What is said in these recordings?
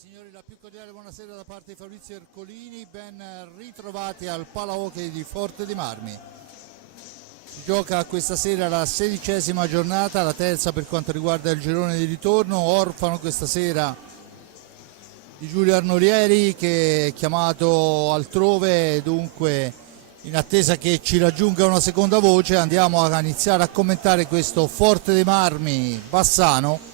signori, la più cordiale buonasera da parte di Fabrizio Ercolini, ben ritrovati al Palahockey di Forte dei Marmi. Si gioca questa sera la 16ª giornata, la terza per quanto riguarda il girone di ritorno. Orfano questa sera di Giulio Arnorieri, che è chiamato altrove, dunque in attesa che ci raggiunga una seconda voce andiamo a iniziare a commentare questo Forte dei Marmi Bassano,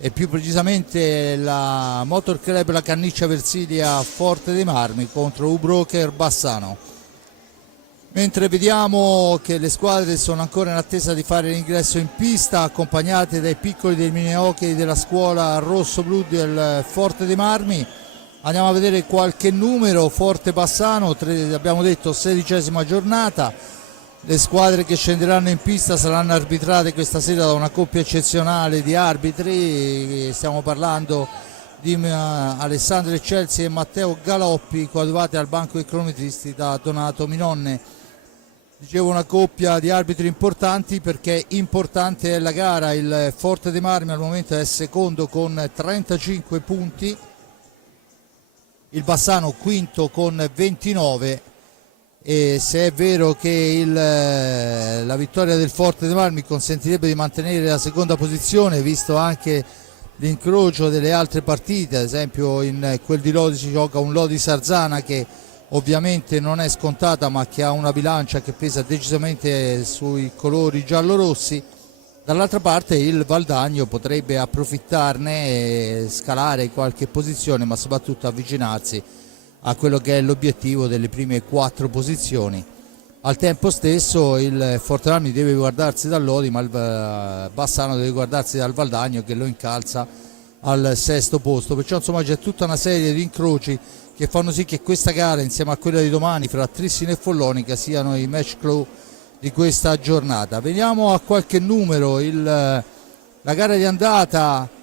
e più precisamente la Motor Club La Canniccia Versilia Forte dei Marmi contro U-Broker Bassano. Mentre vediamo che le squadre sono ancora in attesa di fare l'ingresso in pista, accompagnate dai piccoli del mini hockey della scuola rosso-blu del Forte dei Marmi, andiamo a vedere qualche numero. Forte Bassano, abbiamo detto 16ª giornata. Le squadre che scenderanno in pista saranno arbitrate questa sera da una coppia eccezionale di arbitri. Stiamo parlando di Alessandro Eccelsi e Matteo Galoppi, coadiuvati al banco dei cronometristi da Donato Minonne. Dicevo, una coppia di arbitri importanti perché importante è la gara. Il Forte dei Marmi al momento è secondo con 35 punti, il Bassano quinto con 29. E se è vero che la vittoria del Forte dei Marmi consentirebbe di mantenere la seconda posizione, visto anche l'incrocio delle altre partite, ad esempio in quel di Lodi si gioca un Lodi Sarzana che ovviamente non è scontata, ma che ha una bilancia che pesa decisamente sui colori giallorossi, dall'altra parte il Valdagno potrebbe approfittarne e scalare qualche posizione, ma soprattutto avvicinarsi a quello che è l'obiettivo delle prime 4 posizioni. Al tempo stesso il Forte Marmi deve guardarsi dal Lodi, ma il Bassano deve guardarsi dal Valdagno che lo incalza al 6° posto. Perciò insomma c'è tutta una serie di incroci che fanno sì che questa gara, insieme a quella di domani fra Trissino e Follonica, siano i match clou di questa giornata. Veniamo a qualche numero. La gara di andata,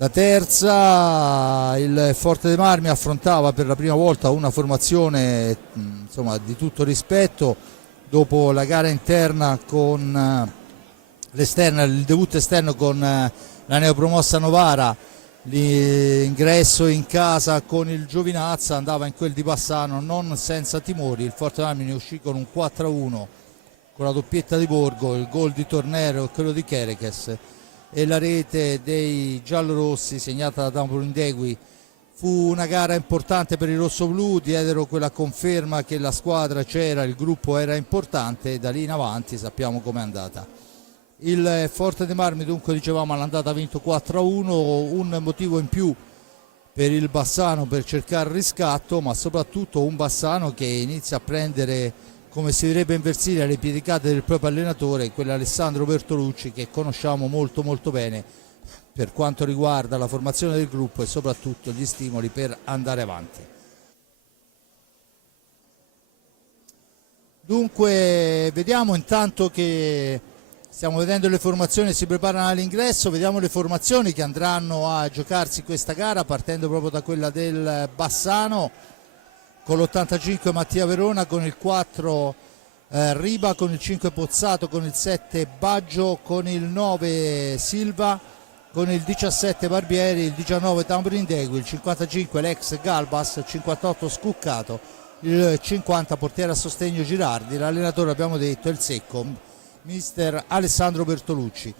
la terza, il Forte dei Marmi affrontava per la prima volta una formazione insomma di tutto rispetto dopo la gara interna con l'esterna, il debutto esterno con la neopromossa Novara. L'ingresso in casa con il Giovinazza andava in quel di Bassano non senza timori. Il Forte dei Marmi ne uscì con un 4-1 con la doppietta di Borgo, il gol di Tornero e quello di Chereches, e la rete dei giallorossi segnata da Tamburindegui. Fu una gara importante per i rossoblù, diedero quella conferma che la squadra c'era, il gruppo era importante, e da lì in avanti sappiamo com'è andata. Il Forte dei Marmi, dunque, dicevamo, all'andata ha vinto 4-1, un motivo in più per il Bassano per cercare riscatto, ma soprattutto un Bassano che inizia a prendere, come si direbbe in Versilia, le piedicate del proprio allenatore, quell'Alessandro Bertolucci che conosciamo molto molto bene per quanto riguarda la formazione del gruppo e soprattutto gli stimoli per andare avanti. Dunque vediamo, intanto che stiamo vedendo le formazioni, si preparano all'ingresso, vediamo le formazioni che andranno a giocarsi questa gara, partendo proprio da quella del Bassano. Con l'85 Mattia Verona, con il 4 Riba, con il 5 Pozzato, con il 7 Baggio, con il 9 Silva, con il 17 Barbieri, il 19 Tamburindegui, il 55 l'ex Galbas, il 58 Scuccato, il 50 portiere a sostegno Girardi. L'allenatore, abbiamo detto, è il secco, mister Alessandro Bertolucci.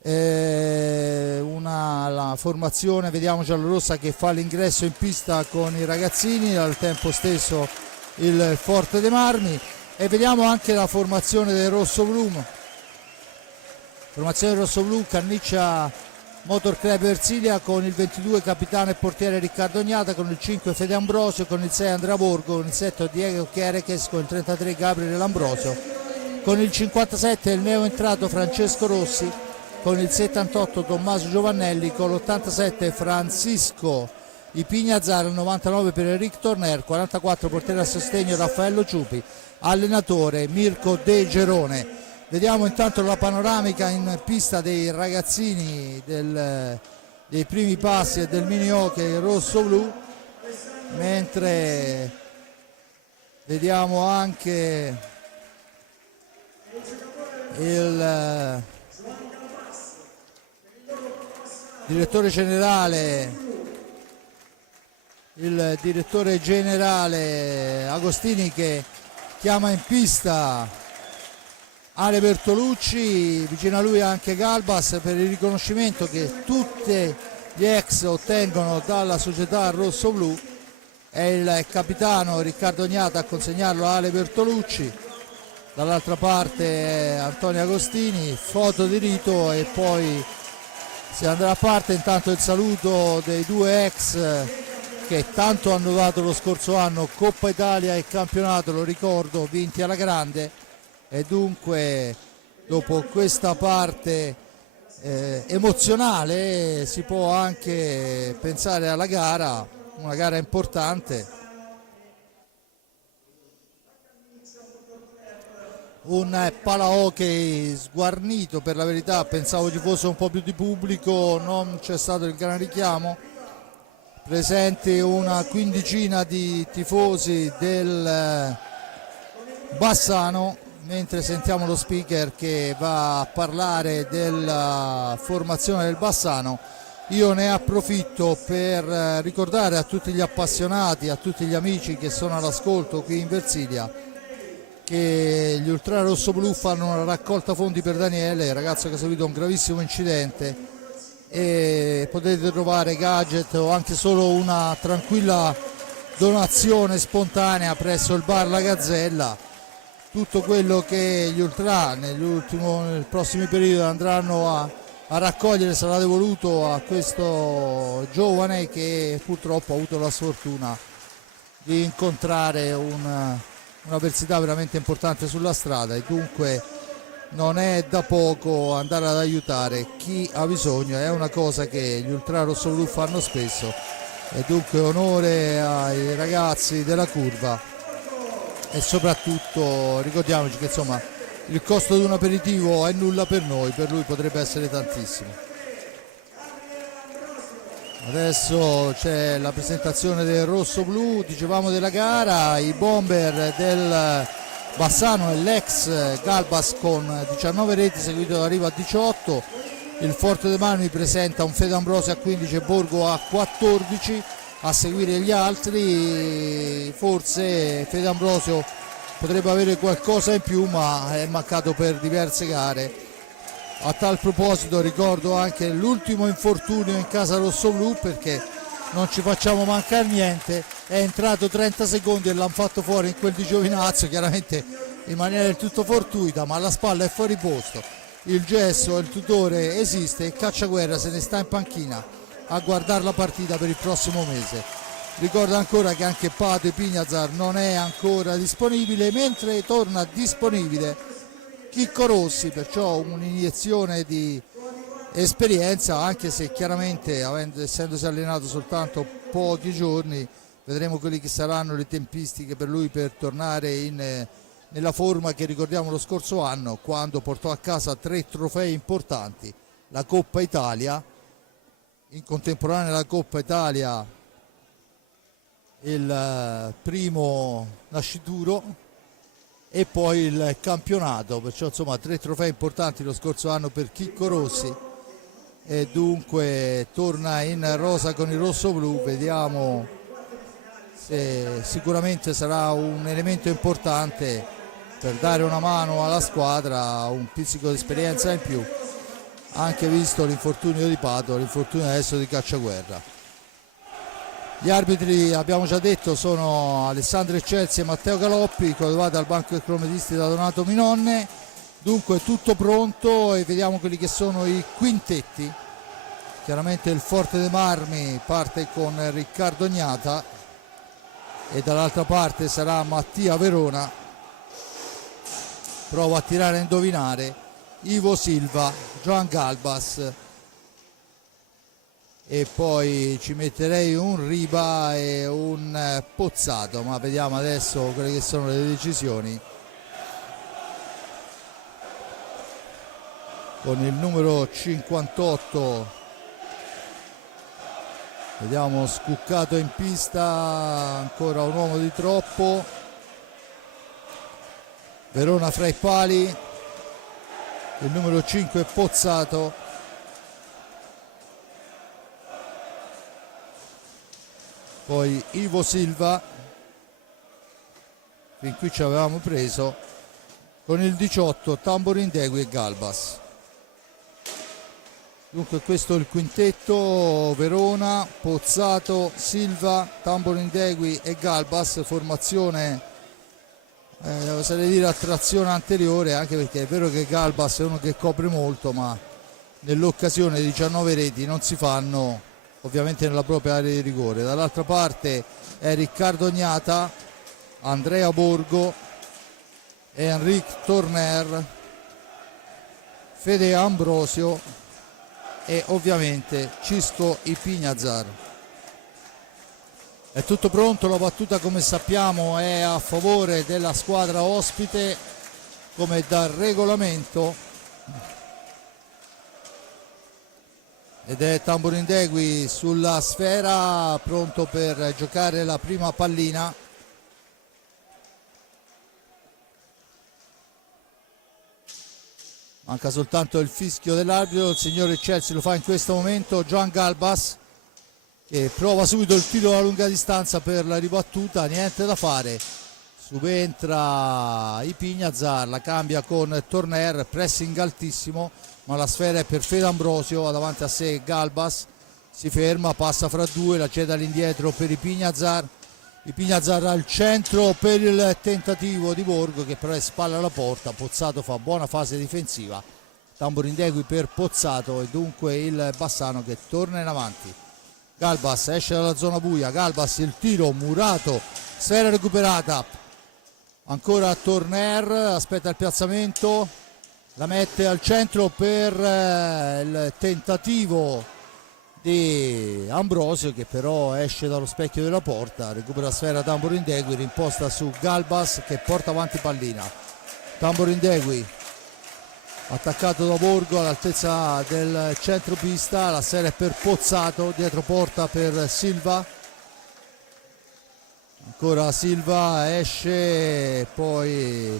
La formazione, vediamo, giallorossa che fa l'ingresso in pista con i ragazzini, al tempo stesso il Forte dei Marmi, e vediamo anche la formazione del rossoblù. Formazione del rossoblù: Canniccia Motor Club Versilia, con il 22 capitano e portiere Riccardo Ognata, con il 5 Fede Ambrosio, con il 6 Andrea Borgo, con il 7 Diego Chereches, con il 33 Gabriele Lambrosio, con il 57 il neo entrato Francesco Rossi, con il 78 Tommaso Giovannelli, con l'87 Francisco Ipignazzaro, il 99 per Enric Torner, 44 portiere a sostegno Raffaello Ciupi, allenatore Mirko De Gerone. Vediamo intanto la panoramica in pista dei ragazzini dei primi passi e del mini hockey rosso-blu, mentre vediamo anche il direttore generale il direttore generale Agostini, che chiama in pista Ale Bertolucci, vicino a lui anche Galbas, per il riconoscimento che tutti gli ex ottengono dalla società rossoblu. È il capitano Riccardo Gnata a consegnarlo a Ale Bertolucci, dall'altra parte Antonio Agostini, foto di rito, e poi si andrà a parte. Intanto il saluto dei due ex che tanto hanno dato lo scorso anno Coppa Italia e campionato, lo ricordo, vinti alla grande, e dunque dopo questa parte emozionale si può anche pensare alla gara, una gara importante. Un palahockey sguarnito, per la verità pensavo ci fosse un po' più di pubblico, non c'è stato il gran richiamo. Presente una quindicina di tifosi del Bassano, mentre sentiamo lo speaker che va a parlare della formazione del Bassano. Io ne approfitto per ricordare a tutti gli appassionati, a tutti gli amici che sono all'ascolto qui in Versilia, che gli Ultra Rossoblu fanno una raccolta fondi per Daniele, ragazzo che ha subito un gravissimo incidente, e potete trovare gadget o anche solo una tranquilla donazione spontanea presso il bar La Gazzella. Tutto quello che gli Ultra nel prossimi periodi andranno a raccogliere sarà devoluto a questo giovane che purtroppo ha avuto la sfortuna di incontrare un'avversità veramente importante sulla strada, e dunque non è da poco andare ad aiutare chi ha bisogno. È una cosa che gli Ultra Rossoblu fanno spesso, e dunque onore ai ragazzi della curva, e soprattutto ricordiamoci che insomma il costo di un aperitivo è nulla per noi, per lui potrebbe essere tantissimo. Adesso c'è la presentazione del Rossoblu, dicevamo della gara, i bomber del Bassano e l'ex Galbas con 19 reti, seguito da Riva a 18. Il Forte dei Marmi presenta un Fede Ambrosio a 15 e Borgo a 14. A seguire gli altri, forse Fede Ambrosio potrebbe avere qualcosa in più, ma è mancato per diverse gare. A tal proposito ricordo anche l'ultimo infortunio in casa rossoblu, perché non ci facciamo mancare niente, è entrato 30 secondi e l'hanno fatto fuori in quel di Giovinazzo, chiaramente in maniera del tutto fortuita, ma la spalla è fuori posto, il gesso, il tutore esiste, e Cacciaguerra se ne sta in panchina a guardare la partita per il prossimo mese. Ricordo ancora che anche Pato Pignazar non è ancora disponibile, mentre torna disponibile Chicco Rossi, perciò un'iniezione di esperienza, anche se chiaramente essendosi allenato soltanto pochi giorni, vedremo quelli che saranno le tempistiche per lui per tornare nella forma che ricordiamo lo scorso anno, quando portò a casa 3 trofei importanti: la Coppa Italia, in contemporanea alla Coppa Italia il primo nascituro, e poi il campionato, perciò insomma 3 trofei importanti lo scorso anno per Chicco Rossi, e dunque torna in rosa con il rossoblu. Vediamo se sicuramente sarà un elemento importante per dare una mano alla squadra, un pizzico di esperienza in più, anche visto l'infortunio di Pato, l'infortunio adesso di Cacciaguerra. Gli arbitri, abbiamo già detto, sono Alessandro Eccelsi e Matteo Galoppi, coadiuvati al banco dei cromatisti da Donato Minonne. Dunque tutto pronto, e vediamo quelli che sono i quintetti. Chiaramente il Forte dei Marmi parte con Riccardo Gnata, e dall'altra parte sarà Mattia Verona, prova a tirare a indovinare, Ivo Silva, Joan Galbas, e poi ci metterei un Riba e un Pozzato, ma vediamo adesso quelle che sono le decisioni. Con il numero 58, vediamo Scuccato in pista, ancora un uomo di troppo, Verona fra i pali, il numero 5 Pozzato, poi Ivo Silva, fin qui ci avevamo preso, con il 18 Tamborindegui e Galbas. Dunque questo è il quintetto: Verona, Pozzato, Silva, Tamborindegui e Galbas, formazione oserei dire a trazione anteriore, anche perché è vero che Galbas è uno che copre molto, ma nell'occasione 19 reti non si fanno ovviamente nella propria area di rigore. Dall'altra parte è Riccardo Ognata, Andrea Borgo, Enric Torner, Fede Ambrosio e ovviamente Cisco Ipignazar. È tutto pronto, la battuta come sappiamo è a favore della squadra ospite come dal regolamento, ed è Tamborindegui sulla sfera pronto per giocare la prima pallina. Manca soltanto il fischio dell'arbitro, il signore Chelsea lo fa in questo momento. Joan Galbas che prova subito il tiro a lunga distanza per la ribattuta, niente da fare, subentra Ipignazar, la cambia con Torner, pressing altissimo, ma la sfera è per Fede Ambrosio, ha davanti a sé Galbas, si ferma, passa fra due, la cede all'indietro per Ipignazar. Ipignazar al centro per il tentativo di Borgo che però è spalla alla porta. Pozzato fa buona fase difensiva, Tamborindegui per Pozzato e dunque il Bassano che torna in avanti. Galbas esce dalla zona buia, Galbas il tiro murato, sfera recuperata, ancora Torner, aspetta il piazzamento, la mette al centro per il tentativo di Ambrosio che però esce dallo specchio della porta, recupera la sfera Tamborindegui, rimposta su Galbas che porta avanti pallina. Tamborindegui attaccato da Borgo all'altezza del centropista, la sfera è per Pozzato, dietro porta per Silva, ancora Silva esce, poi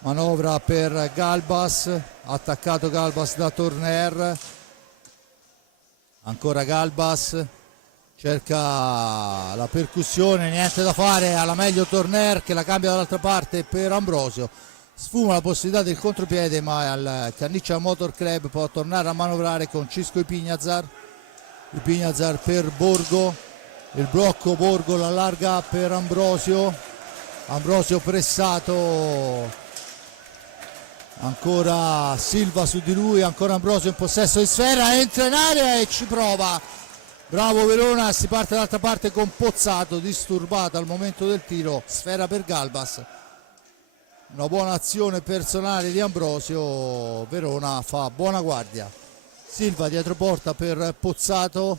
manovra per Galbas, attaccato Galbas da Torner, ancora Galbas, cerca la percussione, niente da fare, alla meglio Torner che la cambia dall'altra parte per Ambrosio, sfuma la possibilità del contropiede ma al Canniccia Motor Club può tornare a manovrare con Cisco Ipignazar. Ipignazar per Borgo, il blocco, Borgo la allarga per Ambrosio, Ambrosio pressato, ancora Silva su di lui, ancora Ambrosio in possesso di sfera, entra in area e ci prova, bravo Verona, si parte dall'altra parte con Pozzato, disturbato al momento del tiro, sfera per Galbas, una buona azione personale di Ambrosio, Verona fa buona guardia. Silva dietro porta per Pozzato,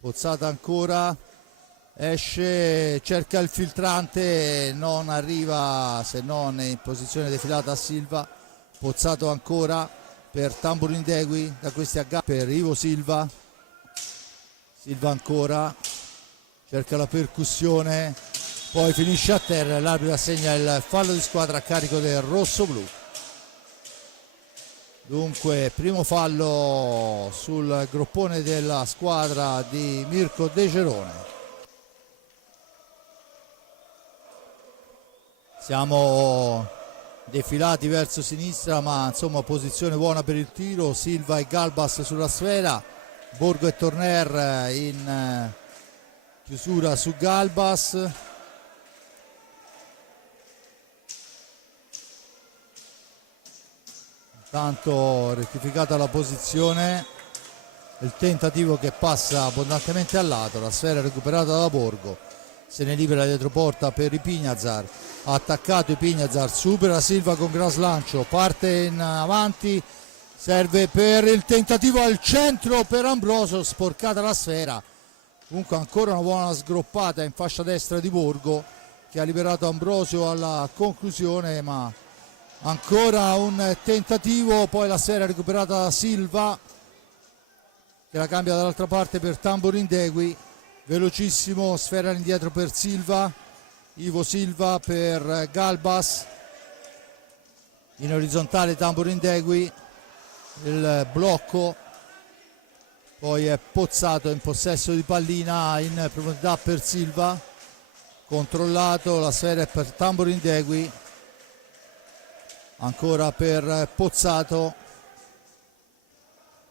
Pozzato ancora, esce, cerca il filtrante, non arriva se non in posizione defilata a Silva. Pozzato ancora per Tamborindegui, da questi agganci per Ivo Silva, Silva ancora, cerca la percussione, poi finisce a terra e l'arbitro assegna il fallo di squadra a carico del rosso-blu. Dunque primo fallo sul groppone della squadra di Mirko De Gerone. Siamo defilati verso sinistra, ma insomma posizione buona per il tiro. Silva e Galbas sulla sfera, Borgo e Torner in chiusura su Galbas. Intanto rettificata la posizione, il tentativo che passa abbondantemente al lato, la sfera recuperata da Borgo, se ne libera dietro porta per Ipignazar, attaccato Ipignazar, supera Silva con gran slancio, parte in avanti, serve per il tentativo al centro per Ambrosio, sporcata la sfera, comunque ancora una buona sgroppata in fascia destra di Borgo che ha liberato Ambrosio alla conclusione, ma ancora un tentativo, poi la sfera recuperata da Silva che la cambia dall'altra parte per Tamborindegui, velocissimo, sfera all'indietro per Silva, Ivo Silva per Galbas, in orizzontale Tamborindegui, il blocco poi è Pozzato in possesso di pallina in profondità per Silva, controllato, la sfera è per Tamborindegui, ancora per Pozzato,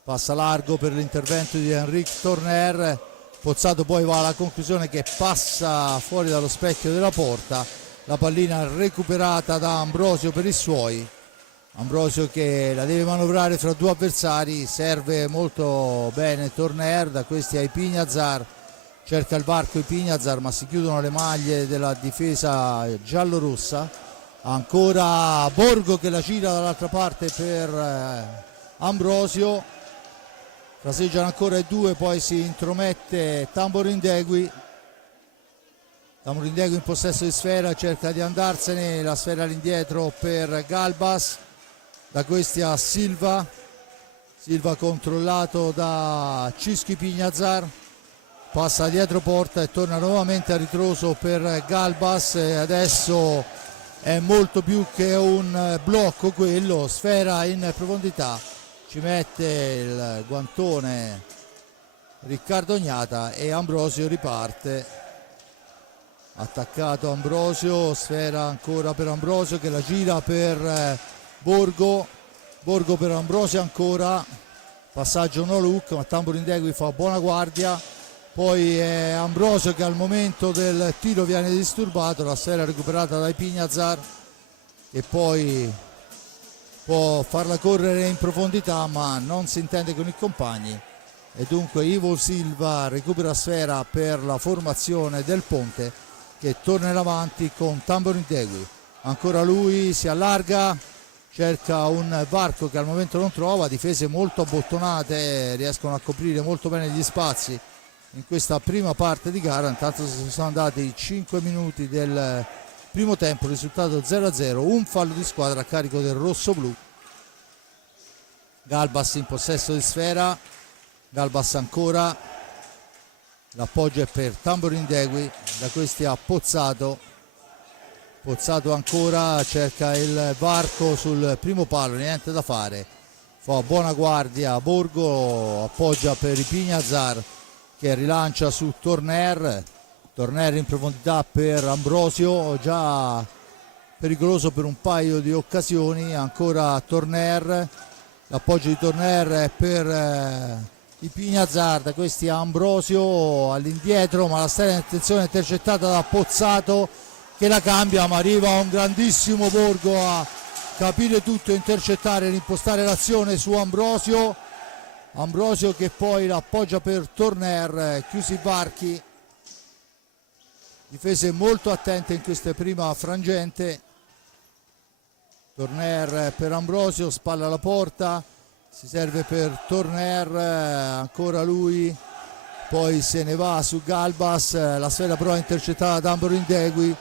passa largo per l'intervento di Enric Torner, Pozzato poi va alla conclusione che passa fuori dallo specchio della porta, la pallina recuperata da Ambrosio per i suoi, Ambrosio che la deve manovrare fra due avversari, serve molto bene Torner, da questi ai Pignazar, cerca il varco i Pignazar ma si chiudono le maglie della difesa giallorossa, ancora Borgo che la gira dall'altra parte per Ambrosio, fraseggiano ancora i due, poi si intromette Tamborindegui in possesso di sfera, cerca di andarsene, la sfera all'indietro per Galbas, da questi a Silva controllato da Cischi Pignazar, passa dietro porta e torna nuovamente a ritroso per Galbas, e adesso è molto più che un blocco quello, sfera in profondità, ci mette il guantone Riccardo Ognata e Ambrosio riparte, attaccato Ambrosio, sfera ancora per Ambrosio che la gira per Borgo per Ambrosio ancora, passaggio no look ma Tamborindegui fa buona guardia, poi è Ambrosio che al momento del tiro viene disturbato, la sfera recuperata dai Pignazar e poi può farla correre in profondità ma non si intende con i compagni e dunque Ivo Silva recupera sfera per la formazione del Ponte che torna in avanti con Tamborindegui, ancora lui si allarga, cerca un varco che al momento non trova, difese molto abbottonate, riescono a coprire molto bene gli spazi in questa prima parte di gara, intanto sono andati 5 minuti del primo tempo, risultato 0-0, un fallo di squadra a carico del rossoblu. Galbas in possesso di sfera, Galbas ancora, l'appoggio è per Tamborindegui, da questi a Pozzato ancora, cerca il varco sul primo palo, niente da fare, fa buona guardia Borgo, appoggia per i Pignazar che rilancia su Torner in profondità per Ambrosio, già pericoloso per un paio di occasioni, ancora Torner, l'appoggio di Torner è per i Pignazar, da questi a Ambrosio all'indietro ma la stella di attenzione è intercettata da Pozzato che la cambia, ma arriva un grandissimo Borgo a capire tutto, intercettare, rimpostare l'azione su Ambrosio che poi l'appoggia per Torner, chiusi i varchi, difese molto attente in questa prima frangente, Torner per Ambrosio, spalla alla porta, si serve per Torner, ancora lui, poi se ne va su Galbas, la sfera però è intercettata da Tamborindegui,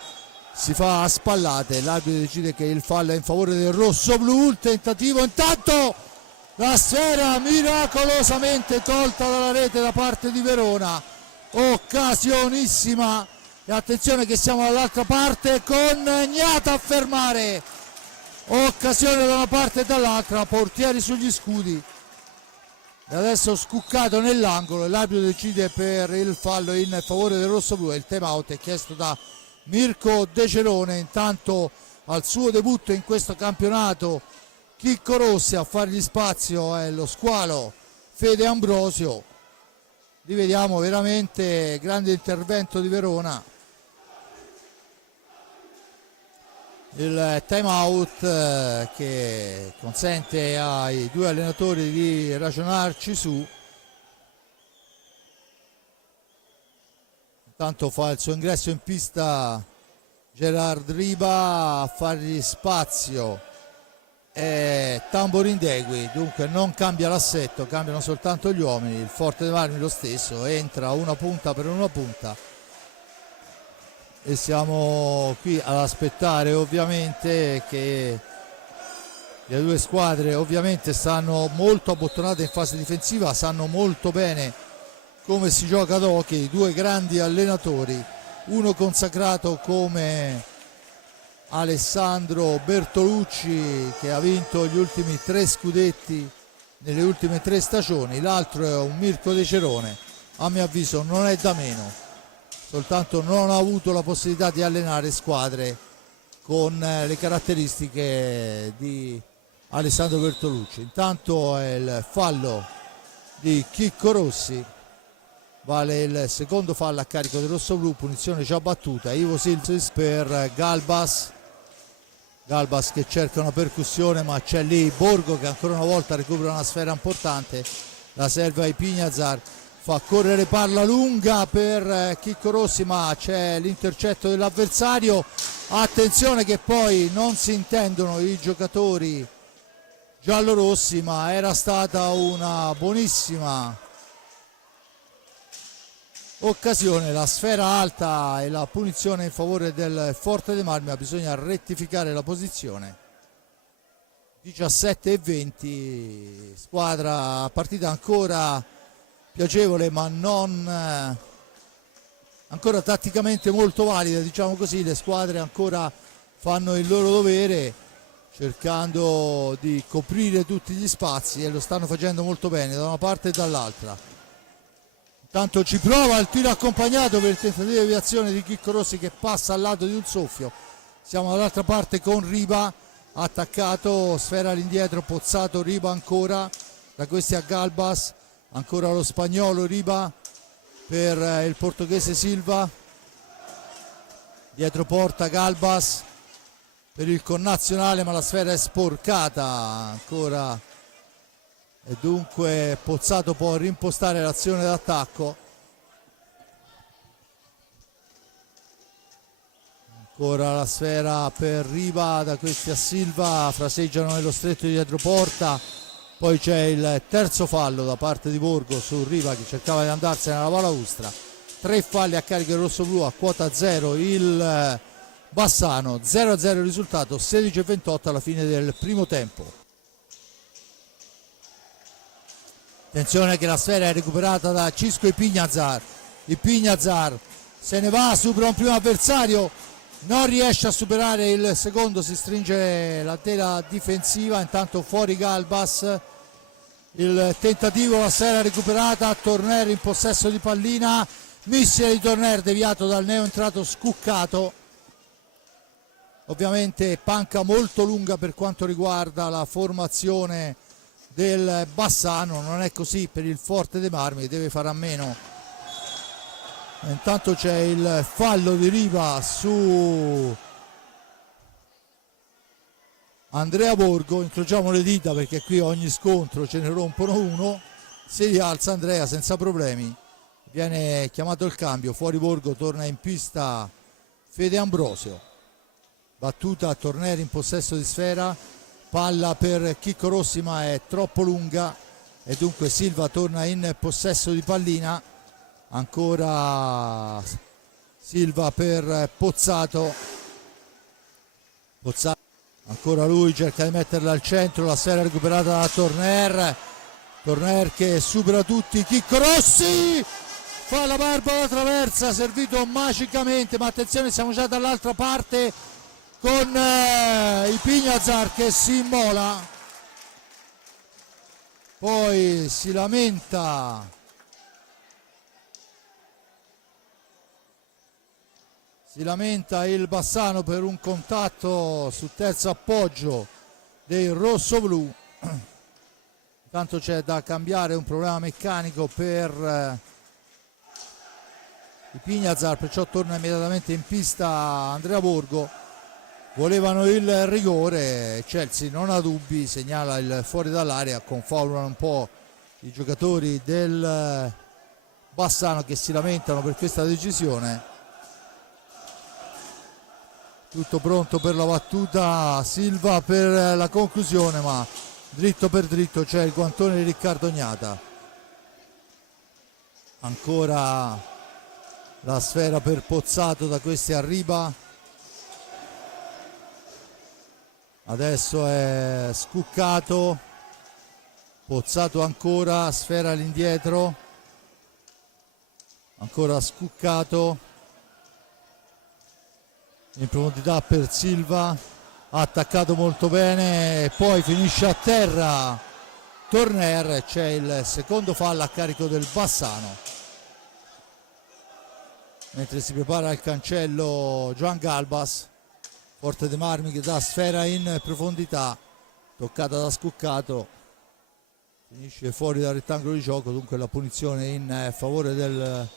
si fa a spallate, l'arbitro decide che il fallo è in favore del rossoblu, il tentativo, intanto la sfera miracolosamente tolta dalla rete da parte di Verona, occasionissima, e attenzione che siamo dall'altra parte con Gnata a fermare, occasione da una parte e dall'altra, portieri sugli scudi, e adesso scuccato nell'angolo, l'arbitro decide per il fallo in favore del rossoblu e il time out è chiesto da Mirko De Cerone. Intanto al suo debutto in questo campionato Chicco Rossi, a fargli spazio è lo squalo Fede Ambrosio, rivediamo veramente grande intervento di Verona, il time out che consente ai due allenatori di ragionarci su. Intanto fa il suo ingresso in pista Gerard Riba, a fargli spazio Tamborindegui, dunque non cambia l'assetto, cambiano soltanto gli uomini, il Forte dei Marmi lo stesso, entra una punta per una punta e siamo qui ad aspettare ovviamente che le due squadre ovviamente stanno molto abbottonate in fase difensiva, sanno molto bene come si gioca ad hockey, due grandi allenatori, uno consacrato come Alessandro Bertolucci che ha vinto gli ultimi 3 scudetti nelle ultime 3 stagioni, l'altro è un Mirko De Cerone, a mio avviso non è da meno, soltanto non ha avuto la possibilità di allenare squadre con le caratteristiche di Alessandro Bertolucci. Intanto è il fallo di Chicco Rossi, vale il secondo fallo a carico del rossoblu, punizione già battuta. Ivo Silvis per Galbas che cerca una percussione, ma c'è lì Borgo che ancora una volta recupera una sfera importante, la serve ai Pignazar, fa correre palla lunga per Chicco Rossi, ma c'è l'intercetto dell'avversario. Attenzione che poi non si intendono i giocatori giallorossi, ma era stata una buonissima occasione, la sfera alta e la punizione in favore del Forte dei Marmi, ma bisogna rettificare la posizione. 17-20, squadra, partita ancora piacevole ma non ancora tatticamente molto valida, diciamo così. Le squadre ancora fanno il loro dovere cercando di coprire tutti gli spazi e lo stanno facendo molto bene da una parte e dall'altra. Intanto ci prova il tiro accompagnato per il tentativo di deviazione di Chicco Rossi che passa al lato di un soffio. Siamo dall'altra parte con Riba attaccato, sfera all'indietro, Pozzato, Riba ancora, da questi a Galbas, ancora lo spagnolo Riba per il portoghese Silva, dietro porta Galbas per il connazionale, ma la sfera è sporcata ancora e dunque Pozzato può rimpostare l'azione d'attacco. Ancora la sfera per Riva, da questi a Silva, fraseggiano nello stretto di dietro porta, poi c'è il terzo fallo da parte di Borgo su Riva che cercava di andarsene alla balaustra. 3 falli a carico del rossoblu, a quota 0 il Bassano, 0-0 il risultato, 16-28 alla fine del primo tempo. Attenzione che la sfera è recuperata da Cisco Ipignazar. Ipignazar se ne va, supera un primo avversario, non riesce a superare il secondo, si stringe la tela difensiva, intanto fuori Galbas. Il tentativo, la sfera recuperata, Torner in possesso di pallina, missile di Torner deviato dal neoentrato Scuccato. Ovviamente panca molto lunga per quanto riguarda la formazione del Bassano, non è così per il Forte dei Marmi, deve fare a meno. Intanto c'è il fallo di Riva su Andrea Borgo, incrociamo le dita perché qui ogni scontro ce ne rompono uno. Si rialza Andrea senza problemi, viene chiamato il cambio, fuori Borgo, torna in pista Fede Ambrosio, battuta a Torneri in possesso di sfera, palla per Chicco Rossi ma è troppo lunga e dunque Silva torna in possesso di pallina. Ancora Silva per Pozzato, ancora lui cerca di metterla al centro, la sfera recuperata da Torner che supera tutti, Chicco Rossi fa la barba alla traversa, servito magicamente, ma attenzione, siamo già dall'altra parte con i Pignazar che si immola, poi si lamenta il Bassano per un contatto sul terzo appoggio dei rossoblu. Intanto c'è da cambiare un problema meccanico per i Pignazar, perciò torna immediatamente in pista Andrea Borgo. Volevano il rigore, Chelsea non ha dubbi, segnala il fuori dall'area, confabulano un po' i giocatori del Bassano che si lamentano per questa decisione. Tutto pronto per la battuta, Silva per la conclusione, ma dritto per dritto c'è il guantone di Riccardo Gnata. Ancora la sfera per Pozzato, da questi a Riba. Adesso è Scuccato, Pozzato ancora, sfera all'indietro, ancora Scuccato. In profondità per Silva, ha attaccato molto bene e poi finisce a terra Torner. C'è il secondo fallo a carico del Bassano, mentre si prepara il cancello Joan Galbas. Forte dei Marmi che dà sfera in profondità, toccata da Scuccato, finisce fuori dal rettangolo di gioco, dunque la punizione in favore del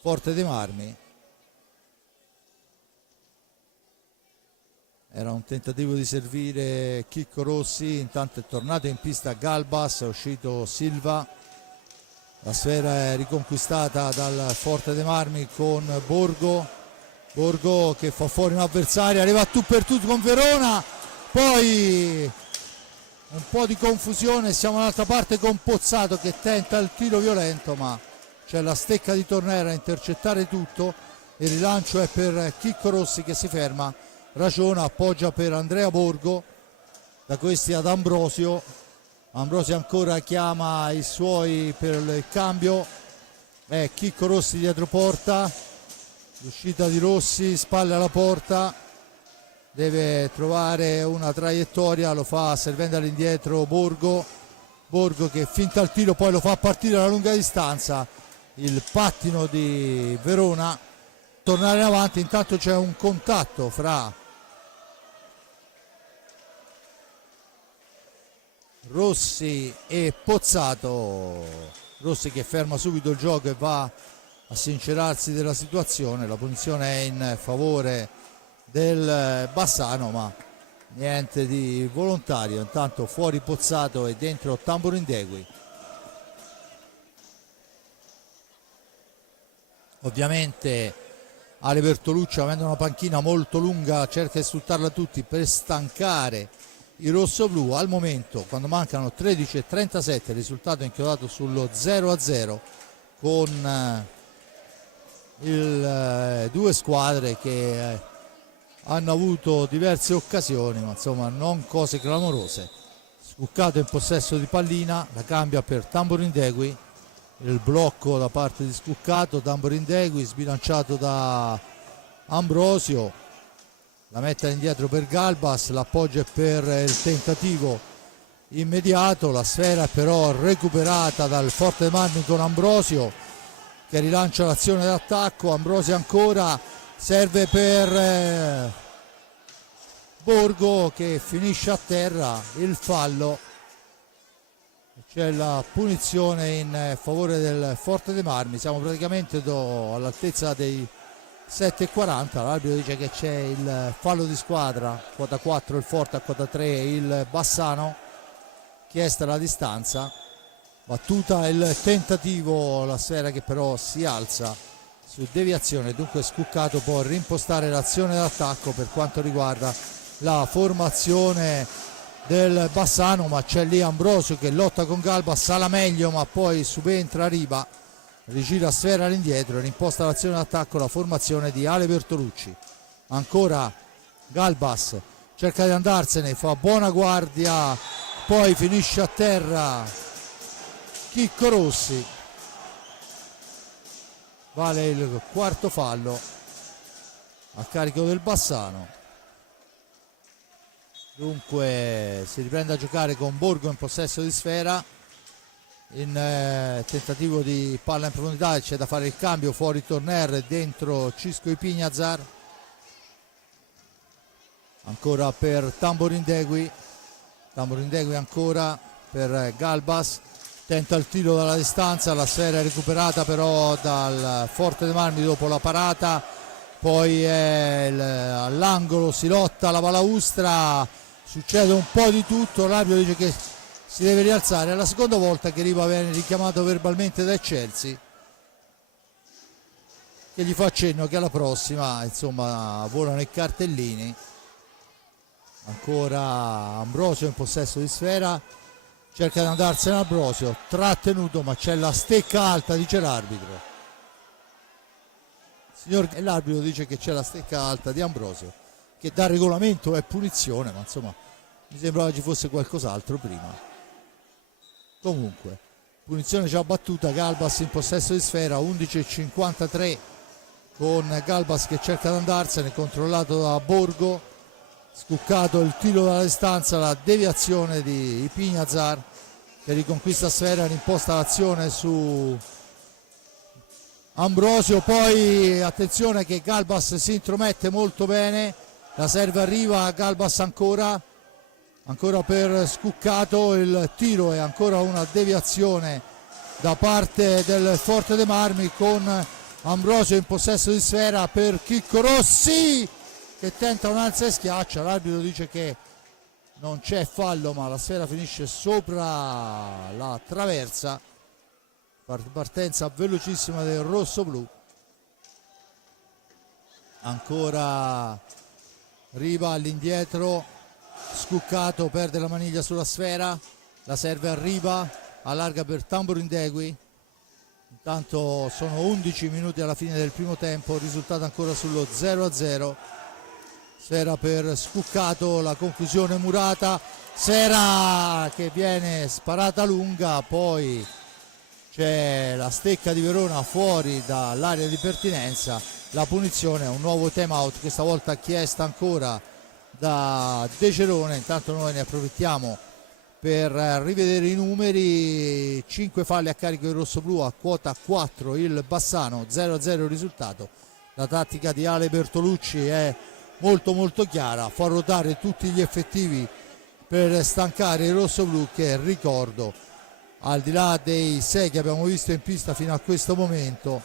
Forte dei Marmi. Era un tentativo di servire Chicco Rossi, intanto è tornato in pista Galbas, è uscito Silva, la sfera è riconquistata dal Forte dei Marmi con Borgo che fa fuori un avversario, arriva a tu per tu con Verona, poi un po' di confusione, siamo dall'altra parte con Pozzato che tenta il tiro violento, ma c'è la stecca di Tornera a intercettare tutto. Il rilancio è per Chicco Rossi che si ferma, ragiona, appoggia per Andrea Borgo, da questi ad Ambrosio ancora chiama i suoi per il cambio, è Chicco Rossi dietro porta, l'uscita di Rossi, spalle alla porta, deve trovare una traiettoria, lo fa servendo all'indietro Borgo che finta il tiro, poi lo fa partire alla lunga distanza, il pattino di Verona, tornare in avanti. Intanto c'è un contatto fra Rossi e Pozzato, Rossi che ferma subito il gioco e va a sincerarsi della situazione. La punizione è in favore del Bassano, ma niente di volontario. Intanto fuori Pozzato e dentro Tamburindegui. Ovviamente Ale Bertolucci, avendo una panchina molto lunga, cerca di sfruttarla tutti per stancare i rossoblù. Al momento, quando mancano 13:37, il risultato è inchiodato sullo 0-0 con due squadre che hanno avuto diverse occasioni, ma insomma non cose clamorose. Scuccato in possesso di pallina, la cambia per Tamburindegui, il blocco da parte di Scuccato, Tamburindegui sbilanciato da Ambrosio, la mette indietro per Galbas, l'appoggia per il tentativo immediato, la sfera però recuperata dal Forte dei Marmi con Ambrosio che rilancia l'azione d'attacco. Ambrosio ancora, serve per Borgo che finisce a terra, il fallo, c'è la punizione in favore del Forte dei Marmi. Siamo praticamente all'altezza dei 7:40, l'arbitro dice che c'è il fallo di squadra, quota 4 il Forte, a quota 3 il Bassano, chiesta la distanza, battuta il tentativo, la sfera che però si alza su deviazione, dunque Scuccato può rimpostare l'azione d'attacco per quanto riguarda la formazione del Bassano, ma c'è lì Ambrosio che lotta con Galbas, sala meglio ma poi subentra Riva, rigira sfera all'indietro e rimposta l'azione d'attacco la formazione di Ale Bertolucci. Ancora Galbas cerca di andarsene, fa buona guardia, poi finisce a terra Chicco Rossi, vale il quarto fallo a carico del Bassano. Dunque si riprende a giocare con Borgo in possesso di sfera, in tentativo di palla in profondità, c'è da fare il cambio, fuori Torner, dentro Cisco Ipignazar, ancora per Tamburindegui ancora per Galbas, tenta il tiro dalla distanza, la sfera è recuperata però dal Forte dei Marmi dopo la parata, poi all'angolo si lotta la balaustra, succede un po' di tutto, l'arbitro dice che si deve rialzare, è la seconda volta che Riva viene richiamato verbalmente da Chelsea, che gli fa cenno che alla prossima insomma volano i cartellini. Ancora Ambrosio in possesso di sfera, cerca di andarsene Ambrosio, trattenuto ma c'è la stecca alta, dice l'arbitro. E l'arbitro dice che c'è la stecca alta di Ambrosio, che dal regolamento è punizione, ma insomma mi sembrava ci fosse qualcos'altro prima. Comunque punizione già battuta, Galbas in possesso di sfera, 11:53 con Galbas che cerca di andarsene, controllato da Borgo, Scuccato il tiro dalla distanza, la deviazione di Ipiñazar che riconquista sfera, rimposta l'azione su Ambrosio. Poi attenzione che Galbas si intromette molto bene, la serve arriva, Galbas ancora per Scuccato, il tiro è ancora una deviazione da parte del Forte dei Marmi, con Ambrosio in possesso di sfera per Chicco Rossi che tenta un'alza e schiaccia. L'arbitro dice che non c'è fallo, ma la sfera finisce sopra la traversa. Partenza velocissima del rosso-blu. Ancora Riva all'indietro, Scuccato perde la maniglia sulla sfera, la serve a Riva, allarga per Tamburindegui. Intanto sono 11 minuti alla fine del primo tempo, risultato ancora sullo 0-0. Sfera per Scuccato, la conclusione murata, sfera che viene sparata lunga, poi c'è la stecca di Verona fuori dall'area di pertinenza, la punizione, un nuovo time out, questa volta chiesta ancora da De Cerone. Intanto noi ne approfittiamo per rivedere i numeri: 5 falli a carico del rossoblu, a quota 4 il Bassano, 0-0 il risultato. La tattica di Ale Bertolucci è molto chiara: far ruotare tutti gli effettivi per stancare il rossoblu, che ricordo, al di là dei 6 che abbiamo visto in pista fino a questo momento.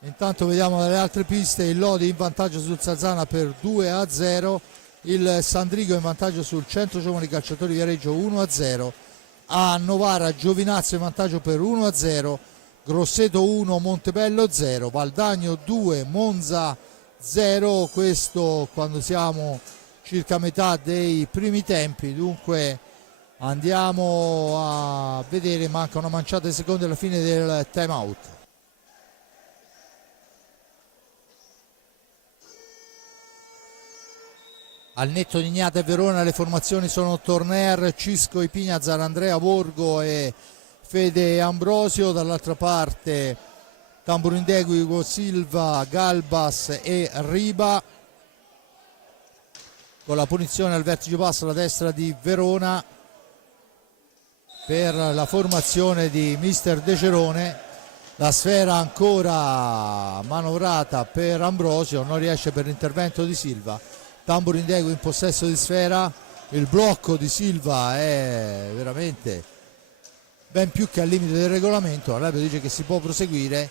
Intanto vediamo dalle altre piste: il Lodi in vantaggio sul Sarzana per 2-0, il Sandrigo in vantaggio sul Centro Giovani Calciatori Viareggio 1-0, a Novara Giovinazzo in vantaggio per 1-0, Grosseto 1 Montebello 0, Valdagno 2 Monza 0, questo quando siamo circa a metà dei primi tempi. Dunque andiamo a vedere, manca una manciata di secondi alla fine del time out. Al netto di Ignata e Verona le formazioni sono Torner, Cisco, Ipiñazar, Andrea Borgo e Fede Ambrosio. Dall'altra parte Tamburindegui, Ugo Silva, Galbas e Riba, con la punizione al vertice basso alla destra di Verona per la formazione di mister De Cerone. La sfera ancora manovrata per Ambrosio, non riesce per l'intervento di Silva. Tamburindegui in possesso di sfera, il blocco di Silva è veramente ben più che al limite del regolamento. L'arbitro dice che si può proseguire,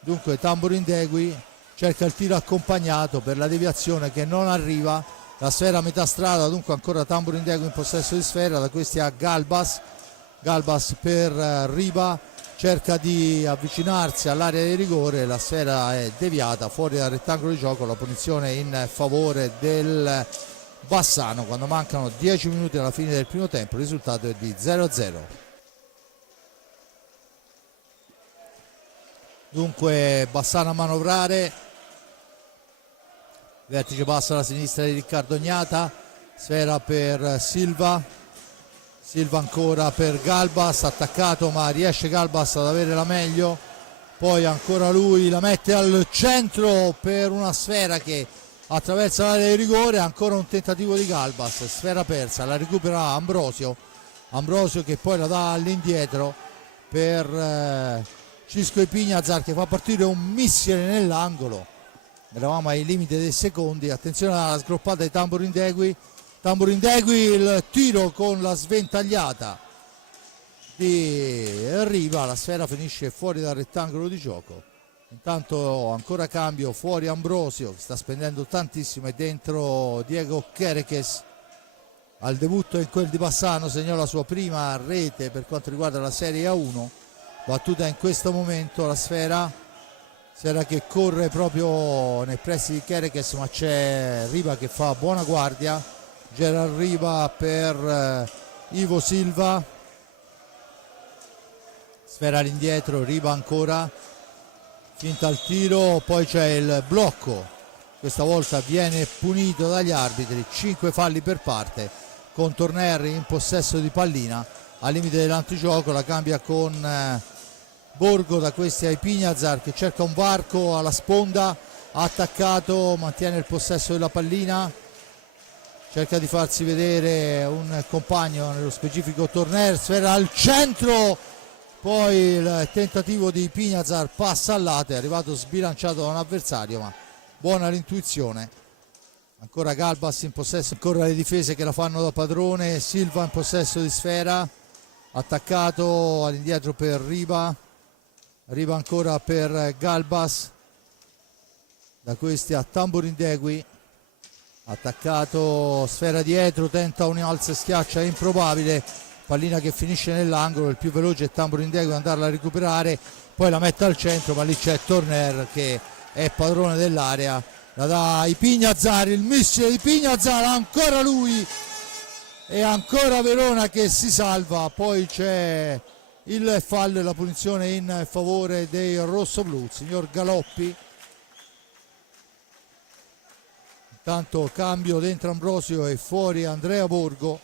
dunque Tamburindegui cerca il tiro accompagnato per la deviazione che non arriva, la sfera a metà strada, dunque ancora Tamburindegui in possesso di sfera, da questi a Galbas per Riba, cerca di avvicinarsi all'area di rigore, la sfera è deviata fuori dal rettangolo di gioco, la punizione in favore del Bassano quando mancano 10 minuti alla fine del primo tempo. Il risultato è di 0-0. Dunque Bassano a manovrare, vertice basso alla sinistra di Riccardo Ignata, sfera per Silva ancora per Galbas, attaccato ma riesce Galbas ad avere la meglio, poi ancora lui la mette al centro per una sfera che attraversa l'area di rigore, ancora un tentativo di Galbas, sfera persa, la recupera Ambrosio che poi la dà all'indietro per Cisco Ipiñazar, che fa partire un missile nell'angolo. Eravamo ai limiti dei secondi, attenzione alla sgroppata di Tamburindegui, il tiro con la sventagliata di Riva, la sfera finisce fuori dal rettangolo di gioco. Intanto ancora cambio, fuori Ambrosio che sta spendendo tantissimo, e dentro Diego Quereques, al debutto in quel di Bassano, segnò la sua prima rete per quanto riguarda la Serie A1. Battuta in questo momento la sfera che corre proprio nei pressi di Quereques, ma c'è Riva che fa buona guardia. Gerard Riva per Ivo Silva, sfera all'indietro, Riva ancora, finta il tiro, poi c'è il blocco, questa volta viene punito dagli arbitri, 5 falli per parte, con Torner in possesso di pallina al limite dell'antigioco, la cambia con Borgo, da questi a Ipiñazar che cerca un varco alla sponda, attaccato, mantiene il possesso della pallina, cerca di farsi vedere un compagno, nello specifico Torner, sfera al centro, poi il tentativo di Pignazar passa al lato, è arrivato sbilanciato da un avversario, ma buona l'intuizione. Ancora Galbas in possesso, ancora le difese che la fanno da padrone, Silva in possesso di sfera, attaccato all'indietro per Riba ancora per Galbas, da questi a Tamborindegui, attaccato, sfera dietro, tenta un alzo e schiaccia, è improbabile, pallina che finisce nell'angolo, il più veloce è Tamborindegui ad andarla a recuperare, poi la mette al centro, ma lì c'è Torner che è padrone dell'area, la dà ai Pignazar, il missile di Pignazar, ancora lui e ancora Verona che si salva, poi c'è il fallo e la punizione in favore dei rossoblù, signor Galoppi. Intanto cambio dentro Ambrosio e fuori Andrea Borgo.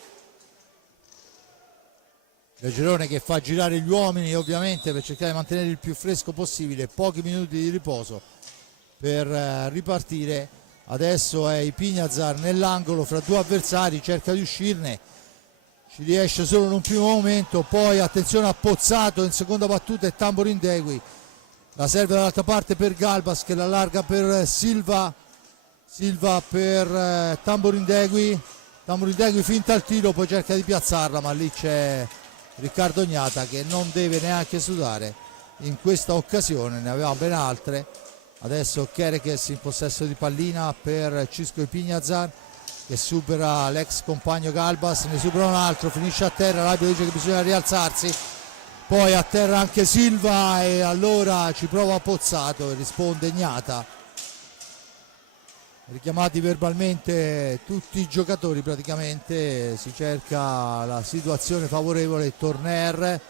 Gerone che fa girare gli uomini ovviamente per cercare di mantenere il più fresco possibile, pochi minuti di riposo per ripartire. Adesso è Pignazar nell'angolo fra due avversari, cerca di uscirne, ci riesce solo in un primo momento, poi attenzione a Pozzato in seconda battuta e Tamborindegui, la serve dall'altra parte per Galbas che l'allarga per Silva per Tamborindegui finta il tiro, poi cerca di piazzarla, ma lì c'è Riccardo Gnata che non deve neanche sudare in questa occasione, ne aveva ben altre. Adesso Kerekes in possesso di pallina per Cisco Pignazar che supera l'ex compagno Galbas, ne supera un altro, finisce a terra, l'arbitro dice che bisogna rialzarsi, poi a terra anche Silva e allora ci prova Pozzato e risponde Gnata. Richiamati verbalmente tutti i giocatori, praticamente si cerca la situazione favorevole. Torner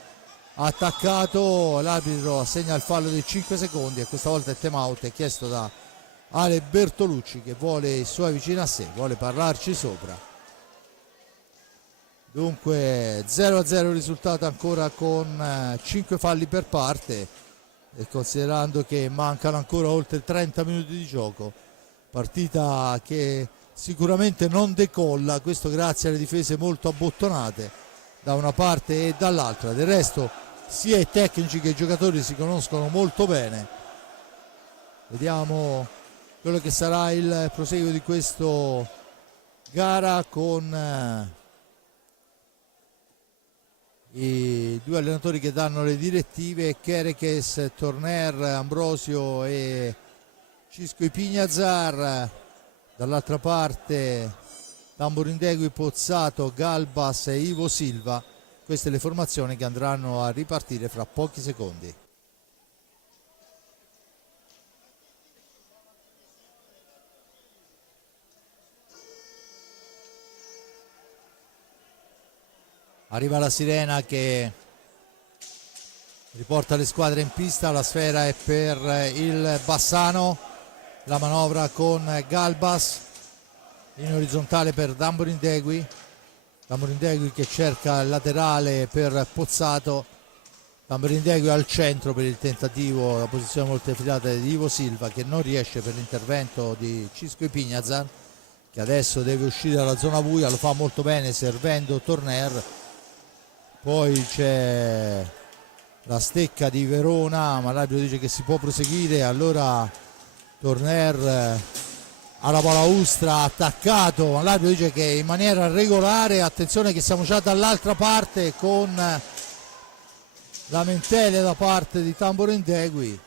attaccato, l'arbitro assegna il fallo di 5 secondi e questa volta il time out è chiesto da Ale Bertolucci che vuole i suoi vicini a sé, vuole parlarci sopra. Dunque 0-0 il risultato ancora con 5 falli per parte e considerando che mancano ancora oltre 30 minuti di gioco, partita che sicuramente non decolla, questo grazie alle difese molto abbottonate da una parte e dall'altra. Del resto sia i tecnici che i giocatori si conoscono molto bene. Vediamo quello che sarà il proseguo di questa gara con i due allenatori che danno le direttive, Kerekes, Torner, Ambrosio e Cisco Pignazar, dall'altra parte Tamborindegui, Pozzato, Galbas e Ivo Silva. Queste le formazioni che andranno a ripartire fra pochi secondi. Arriva la sirena che riporta le squadre in pista, la sfera è per il Bassano, la manovra con Galbas in orizzontale per Tamborindegui che cerca il laterale per Pozzato, Tamborindegui al centro per il tentativo, la posizione molto affidata di Ivo Silva che non riesce per l'intervento di Cisco Pignazar che adesso deve uscire dalla zona buia, lo fa molto bene servendo Torner. Poi c'è la stecca di Verona, ma l'arbitro dice che si può proseguire, allora Torner alla balaustra attaccato, ma l'arbitro dice che in maniera regolare, attenzione che siamo già dall'altra parte con lamentele da parte di Tamborindegui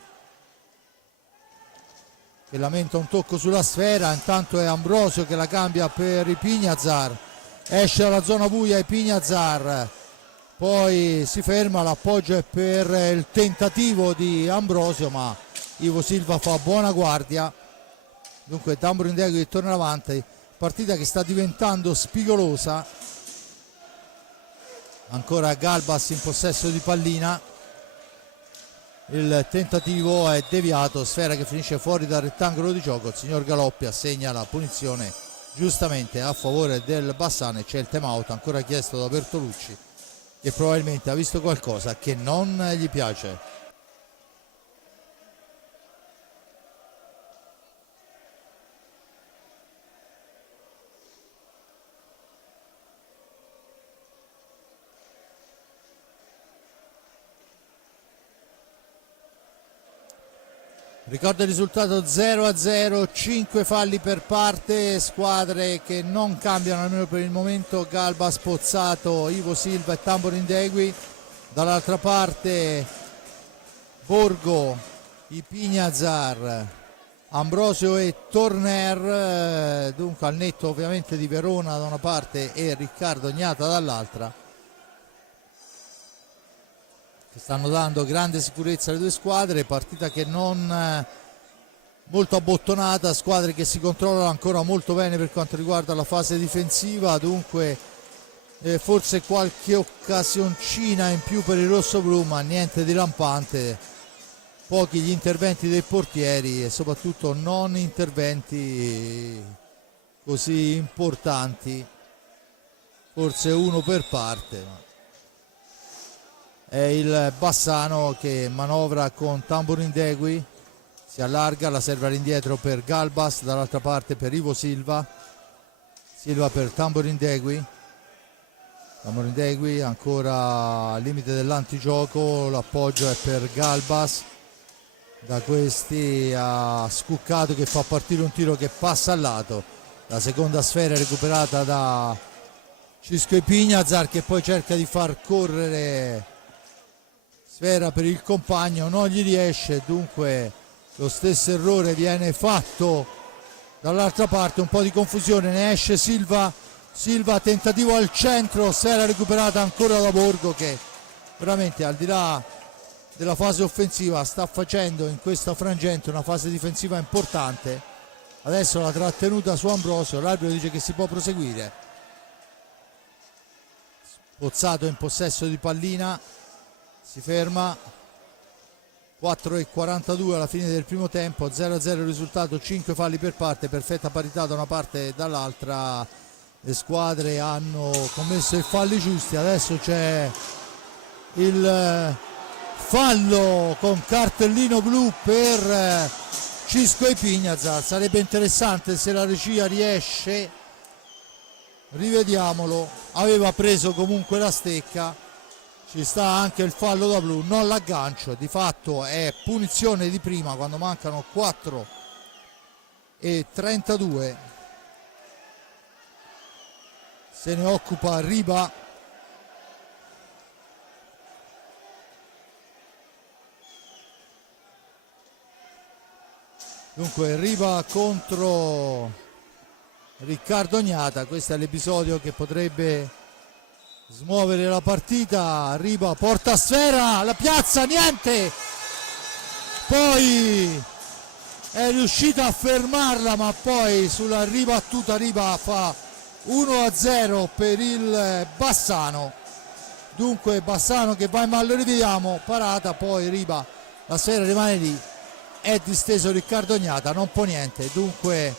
che lamenta un tocco sulla sfera, intanto è Ambrosio che la cambia per i Pignazar, esce dalla zona buia i Pignazar, poi si ferma, l'appoggio è per il tentativo di Ambrosio ma Ivo Silva fa buona guardia. Dunque Tamborindegui torna avanti, partita che sta diventando spigolosa. Ancora Galbas in possesso di pallina, il tentativo è deviato, sfera che finisce fuori dal rettangolo di gioco, il signor Galoppi assegna la punizione giustamente a favore del Bassano e c'è il time out ancora chiesto da Bertolucci che probabilmente ha visto qualcosa che non gli piace. Ricordo il risultato 0-0, 5 falli per parte, squadre che non cambiano almeno per il momento, Galbas, Pozzato, Ivo Silva e Tamborindegui. Dall'altra parte Borgo, Ipignazar, Ambrosio e Torner, dunque al netto ovviamente di Verona da una parte e Riccardo Gnata dall'altra, che stanno dando grande sicurezza alle due squadre. Partita che non molto abbottonata, squadre che si controllano ancora molto bene per quanto riguarda la fase difensiva, dunque forse qualche occasioncina in più per il rossoblu, ma niente di lampante. Pochi gli interventi dei portieri e soprattutto non interventi così importanti, forse uno per parte. È il Bassano che manovra con Tamborindegui, si allarga, la serve all'indietro per Galbas, dall'altra parte per Ivo Silva, Silva per Tamborindegui, Tamborindegui ancora al limite dell'antigioco, l'appoggio è per Galbas. Da questi ha Scuccato che fa partire un tiro che passa al lato, la seconda sfera è recuperata da Cisco Ipignazar che poi cerca di far correre sfera per il compagno, non gli riesce, dunque lo stesso errore viene fatto dall'altra parte, un po' di confusione, ne esce Silva, tentativo al centro, sfera recuperata ancora da Borgo che veramente al di là della fase offensiva sta facendo in questo frangente una fase difensiva importante. Adesso la trattenuta su Ambrosio, l'arbitro dice che si può proseguire. Pozzato in possesso di pallina, si ferma, 4:42 alla fine del primo tempo, 0-0 il risultato, 5 falli per parte, perfetta parità da una parte e dall'altra, le squadre hanno commesso i falli giusti. Adesso c'è il fallo con cartellino blu per Cisco Ipignazar, sarebbe interessante se la regia riesce, rivediamolo, aveva preso comunque la stecca, ci sta anche il fallo da blu, non l'aggancio, di fatto è punizione di prima quando mancano 4:32, se ne occupa Riba. Dunque Riva contro Riccardo Gnata, questo è l'episodio che potrebbe smuovere la partita. Riva porta sfera, la piazza, niente, poi è riuscita a fermarla, ma poi sulla ribattuta Riva fa 1-0 per il Bassano. Dunque Bassano che va in mallo, rivediamo, parata, poi Riva, la sfera rimane lì, è disteso Riccardo Gnata, non può niente, dunque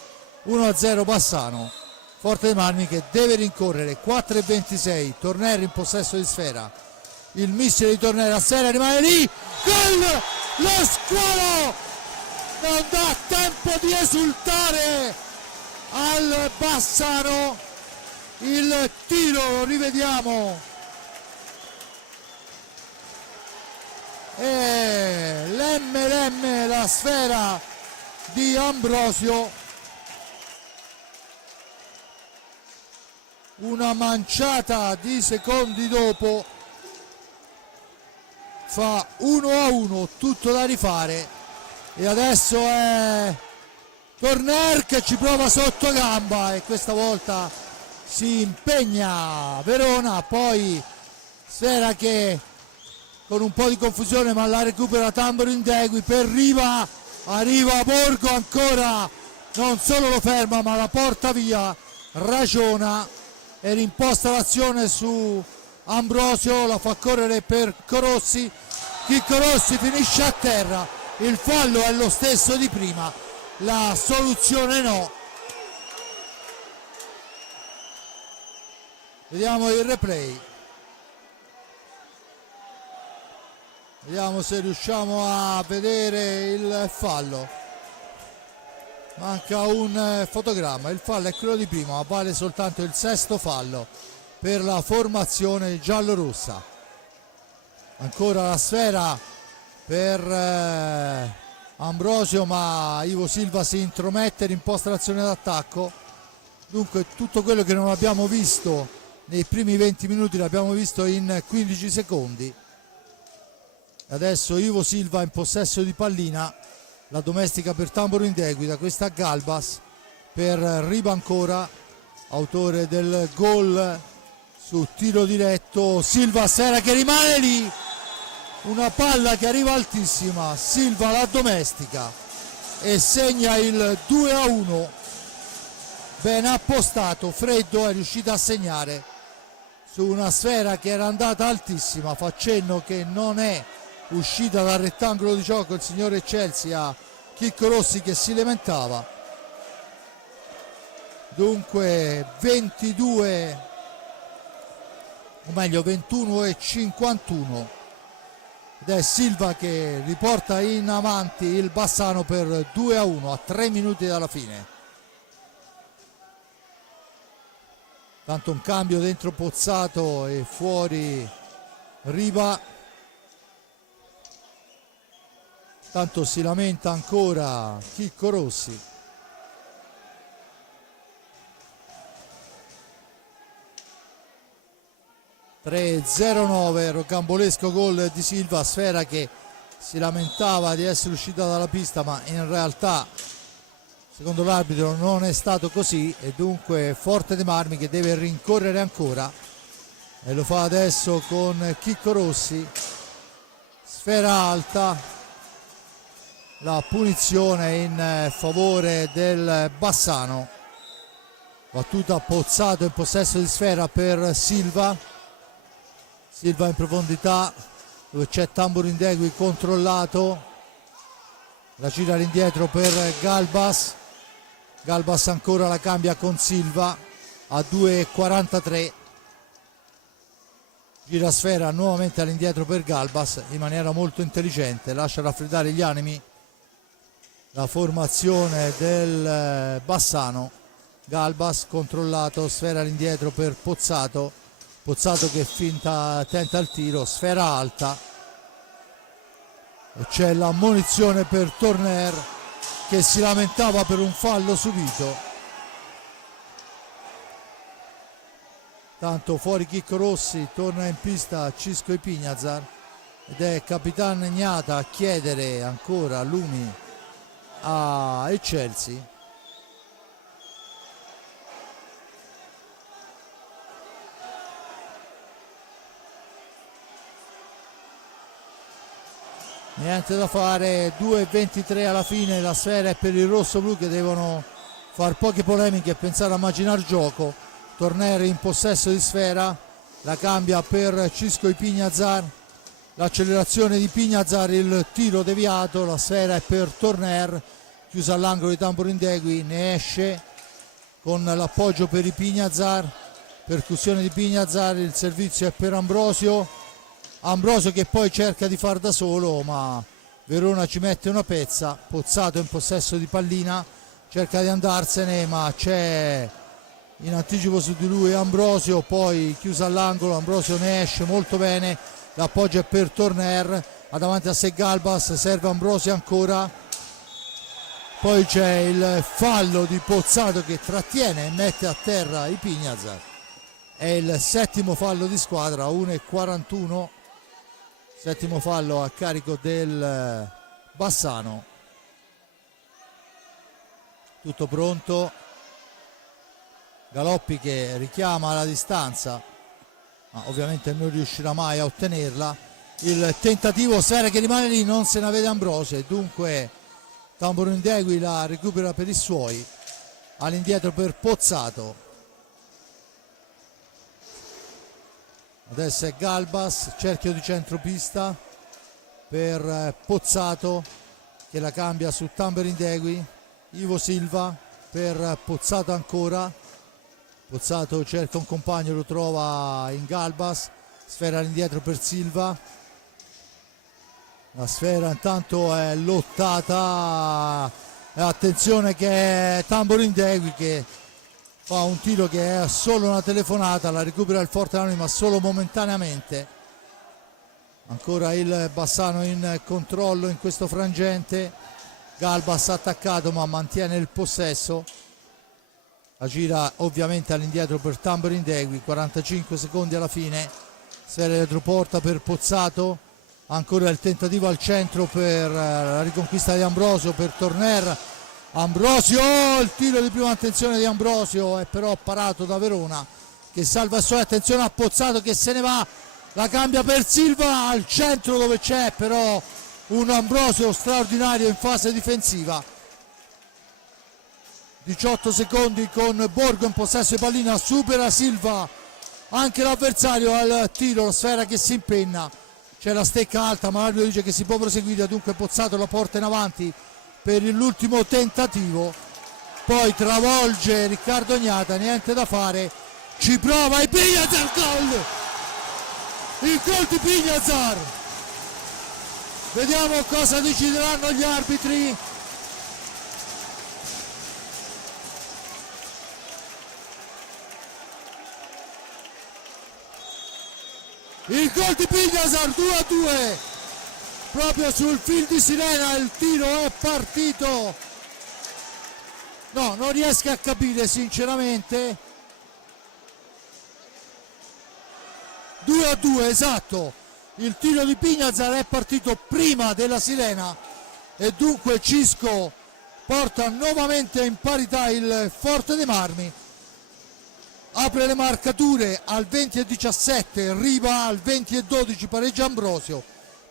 1-0 Bassano. Forte dei Marmi che deve rincorrere, 4:26, Torner in possesso di sfera, il missile di Torner, la sfera rimane lì, gol, lo squalo non dà tempo di esultare al Bassano, il tiro, rivediamo, e l'M, la sfera di Ambrosio, una manciata di secondi dopo fa 1-1, tutto da rifare, e adesso è Torner che ci prova sotto gamba e questa volta si impegna Verona, poi sfera che con un po' di confusione ma la recupera Tamborindegui per Riva, arriva Borgo ancora, non solo lo ferma ma la porta via, ragiona e rimposta l'azione su Ambrosio, la fa correre per Corossi, Chicco Rossi finisce a terra, il fallo è lo stesso di prima, la soluzione no. Vediamo il replay, vediamo se riusciamo a vedere il fallo. Manca un fotogramma, il fallo è quello di prima, ma vale soltanto il sesto fallo per la formazione giallorossa. Ancora la sfera per Ambrosio, ma Ivo Silva si intromette, rimposta l'azione d'attacco. Dunque tutto quello che non abbiamo visto nei primi 20 minuti l'abbiamo visto in 15 secondi. Adesso Ivo Silva in possesso di pallina, la domestica per Tamburo Indegui, da questa Galbas per Riba ancora, autore del gol su tiro diretto. Silva, Sfera che rimane lì, una palla che arriva altissima, Silva la domestica e segna il 2-1. Ben appostato, Freddo è riuscito a segnare su una sfera che era andata altissima. Fa cenno che non è uscita dal rettangolo di gioco il signore Chelsea a Chicco Rossi che si lamentava. Dunque 22, o meglio 21:51, ed è Silva che riporta in avanti il Bassano per 2-1 a 3 minuti dalla fine. Tanto un cambio dentro Pozzato e fuori Riva. Tanto si lamenta ancora Chicco Rossi. (3-0-9), rocambolesco gol di Silva. Sfera che si lamentava di essere uscita dalla pista, ma in realtà secondo l'arbitro non è stato così, e dunque Forte dei Marmi che deve rincorrere ancora, e lo fa adesso con Chicco Rossi. Sfera alta, la punizione in favore del Bassano. Battuta Pozzato in possesso di sfera per Silva. Silva in profondità dove c'è Tamburo Indegui controllato, la gira all'indietro per Galbas. Galbas ancora la cambia con Silva a 2:43. Gira sfera nuovamente all'indietro per Galbas in maniera molto intelligente, lascia raffreddare gli animi la formazione del Bassano. Galbas controllato, sfera all'indietro per Pozzato. Pozzato che tenta il tiro, sfera alta e c'è l'ammonizione per Torner che si lamentava per un fallo subito. Tanto fuori Chicco Rossi, torna in pista Cisco Ipignazar ed è Capitan Gnata a chiedere ancora lumi a Chelsea. Niente da fare, 2:23 alla fine, la sfera è per il rosso-blu che devono far poche polemiche e pensare a immaginare gioco. Torner in possesso di sfera, la cambia per Cisco Ipignazar, l'accelerazione di Pignazar, il tiro deviato, la sfera è per Torner, chiusa all'angolo di Tamburo Indegui, ne esce con l'appoggio per Ipignazar, percussione di Pignazar, il servizio è per Ambrosio. Ambrosio che poi cerca di far da solo, ma Verona ci mette una pezza. Pozzato in possesso di pallina, cerca di andarsene, ma c'è in anticipo su di lui Ambrosio, poi chiusa all'angolo, Ambrosio ne esce molto bene, l'appoggio è per Torner, ha davanti a sé Galbas, serve Ambrosio ancora, poi c'è il fallo di Pozzato che trattiene e mette a terra Ipignazar. È il settimo fallo di squadra, 1:41. Settimo fallo a carico del Bassano. Tutto pronto. Galoppi che richiama la distanza, ma ovviamente non riuscirà mai a ottenerla. Il tentativo, sfera che rimane lì, non se ne vede Ambrosio, e dunque Tamburo Indegui la recupera per i suoi. All'indietro per Pozzato. Adesso è Galbas, cerchio di centropista per Pozzato che la cambia su Tamburo Indegui. Ivo Silva per Pozzato ancora. Pozzato cerca un compagno, lo trova in Galbas, sfera all'indietro per Silva. La sfera intanto è lottata, attenzione che è Tamburo Indegui che fa un tiro che è solo una telefonata, la recupera il Forte Anonimo ma solo momentaneamente. Ancora il Bassano in controllo in questo frangente, Galbas attaccato ma mantiene il possesso, la gira ovviamente all'indietro per Tamborin Degui, 45 secondi alla fine, sfera retroporta per Pozzato, ancora il tentativo al centro per la riconquista di Ambrosio per Torner. Ambrosio, il tiro di prima attenzione di Ambrosio è però parato da Verona che salva il suo, attenzione a Pozzato che se ne va, la cambia per Silva al centro dove c'è però un Ambrosio straordinario in fase difensiva. 18 secondi con Borgo in possesso di pallina, supera Silva anche l'avversario al tiro, la sfera che si impenna, c'è la stecca alta ma l'arbitro dice che si può proseguire, dunque Pozzato la porta in avanti per l'ultimo tentativo, poi travolge Riccardo Ognata, niente da fare, ci prova e Pignazar, gol! Il gol di Pignazar! Vediamo cosa decideranno gli arbitri. Il gol di Pignazar, 2-2, proprio sul fil di sirena, il tiro è partito. No, non riesco a capire sinceramente. 2-2, esatto. Il tiro di Pignazar è partito prima della sirena e dunque Cisco porta nuovamente in parità il Forte dei Marmi. Apre le marcature al 20-17, Riva al 20-12, pareggia Ambrosio,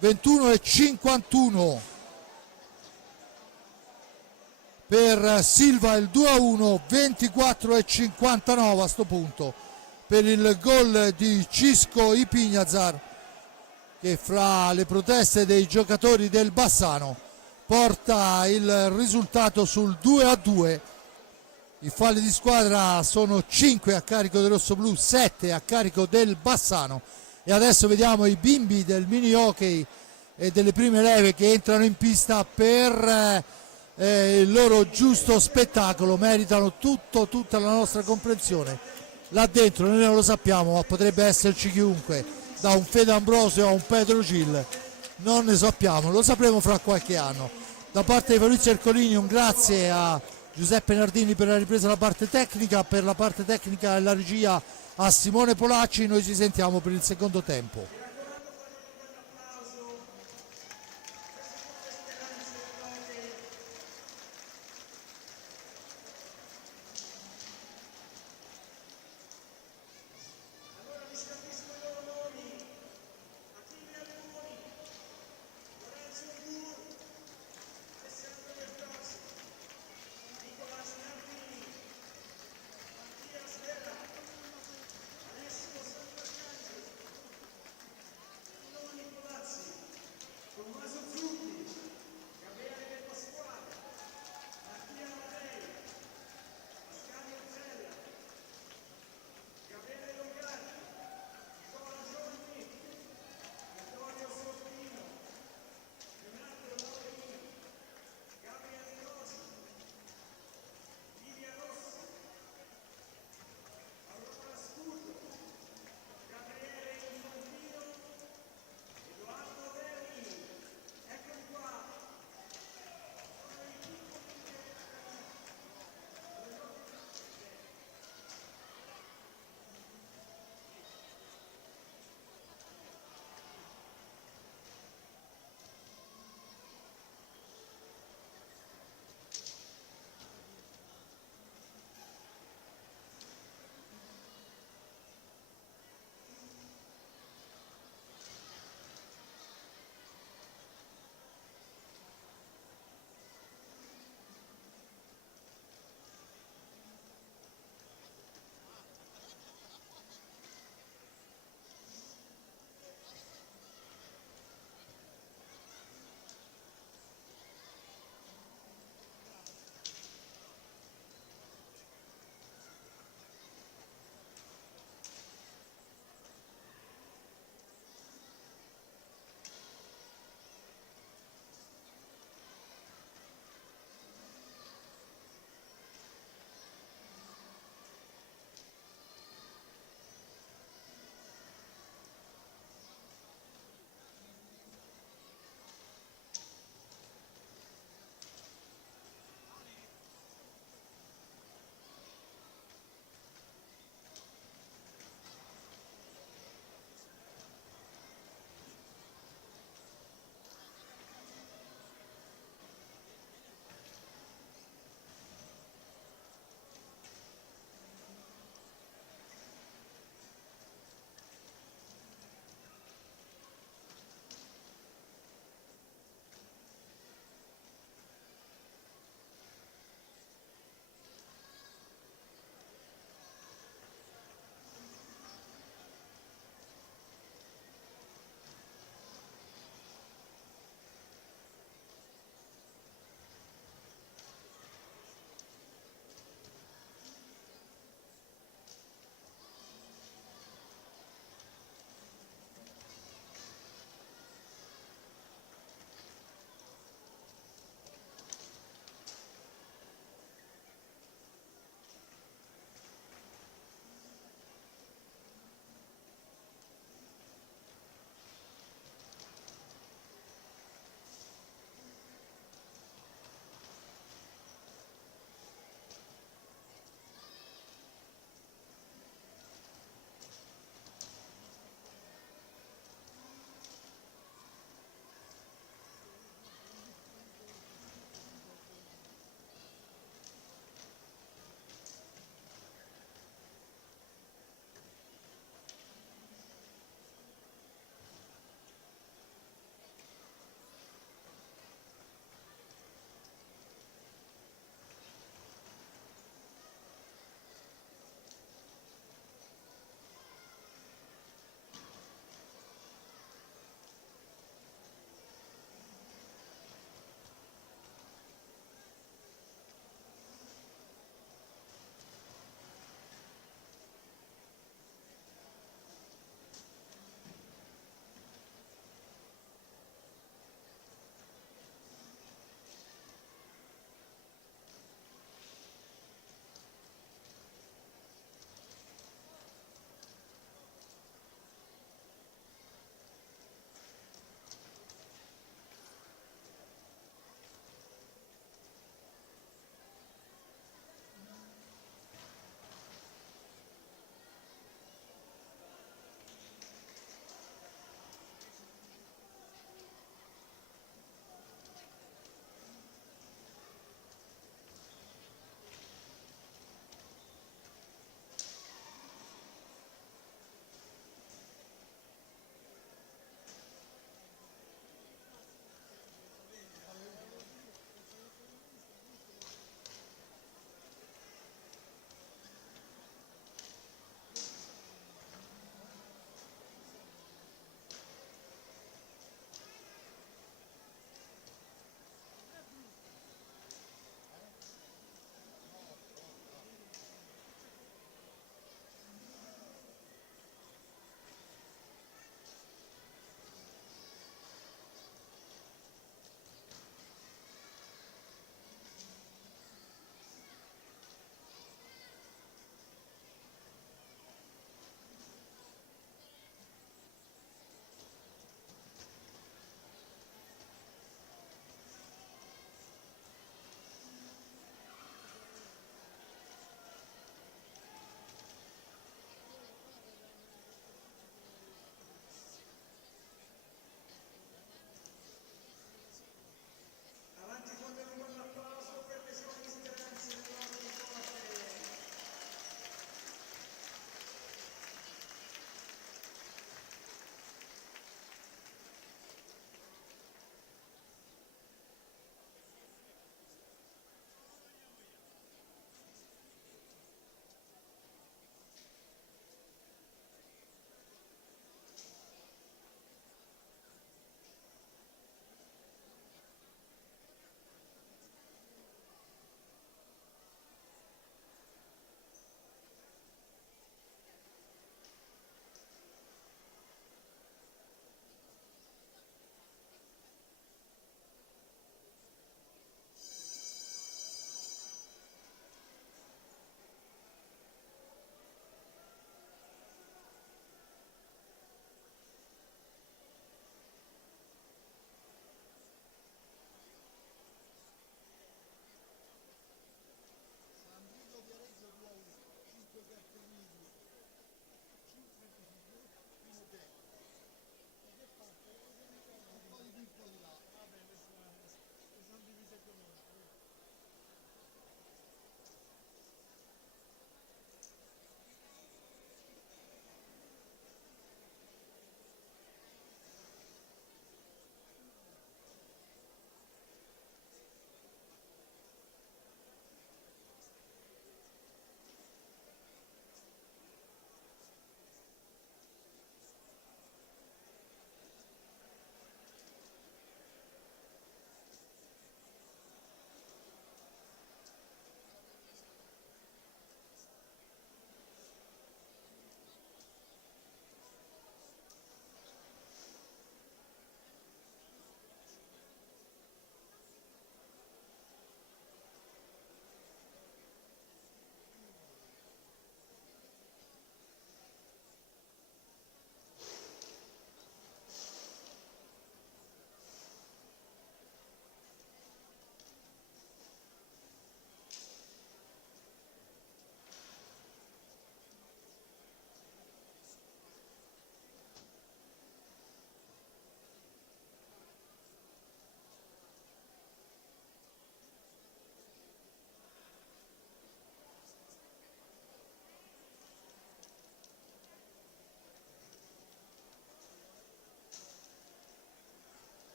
21-51 per Silva, il 2-1, 24-59 a sto punto per il gol di Cisco Ipignazar, che fra le proteste dei giocatori del Bassano porta il risultato sul 2-2. I falli di squadra sono 5 a carico del rossoblù, 7 a carico del Bassano. E adesso vediamo i bimbi del mini hockey e delle prime leve che entrano in pista per il loro giusto spettacolo. Meritano tutta la nostra comprensione. Là dentro noi non lo sappiamo, ma potrebbe esserci chiunque, da un Fede Ambrosio a un Pedro Gil, non ne sappiamo, lo sapremo fra qualche anno. Da parte di Fabrizio Ercolini un grazie a Giuseppe Nardini per la ripresa della parte tecnica, per la parte tecnica e la regia a Simone Polacci. Noi ci sentiamo per il secondo tempo.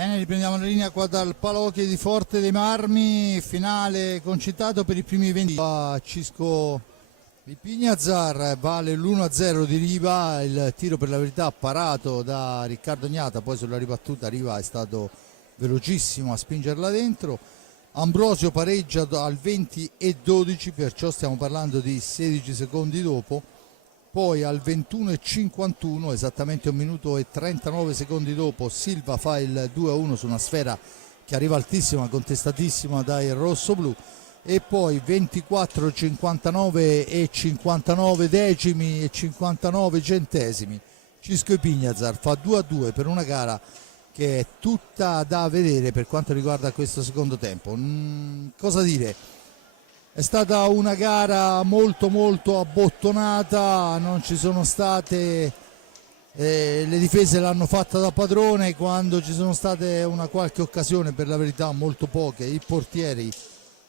Bene, riprendiamo la linea qua dal Palahockey di Forte dei Marmi, finale concitato per i primi 20 a Cisco di Pignazar, vale l'1-0 di Riva, il tiro per la verità parato da Riccardo Gnata, poi sulla ribattuta Riva è stato velocissimo a spingerla dentro. Ambrosio pareggia al 20-12, perciò stiamo parlando di 16 secondi dopo. Poi al 21:51, esattamente 1 minuto e 39 secondi dopo, Silva fa il 2-1 su una sfera che arriva altissima, contestatissima dai rossoblù. E poi 24:59 e 59 decimi e 59 centesimi, Cisco Pignazar fa 2-2 per una gara che è tutta da vedere per quanto riguarda questo secondo tempo. Cosa dire? È stata una gara molto abbottonata, non ci sono state, le difese l'hanno fatta da padrone, quando ci sono state una qualche occasione, per la verità molto poche, i portieri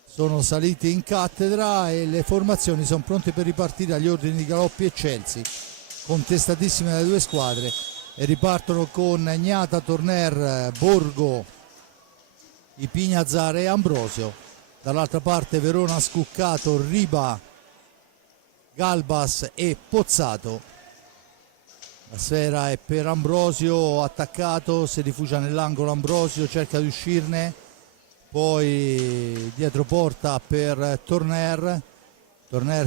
sono saliti in cattedra e le formazioni sono pronte per ripartire agli ordini di Galoppi e Chelsea, contestatissime dalle due squadre, e ripartono con Gnata, Torner, Borgo, Pignazar e Ambrosio. Dall'altra parte Verona, Scuccato, Riba, Galbas e Pozzato. La sfera è per Ambrosio, attaccato, si rifugia nell'angolo Ambrosio, cerca di uscirne, poi dietro porta per Torner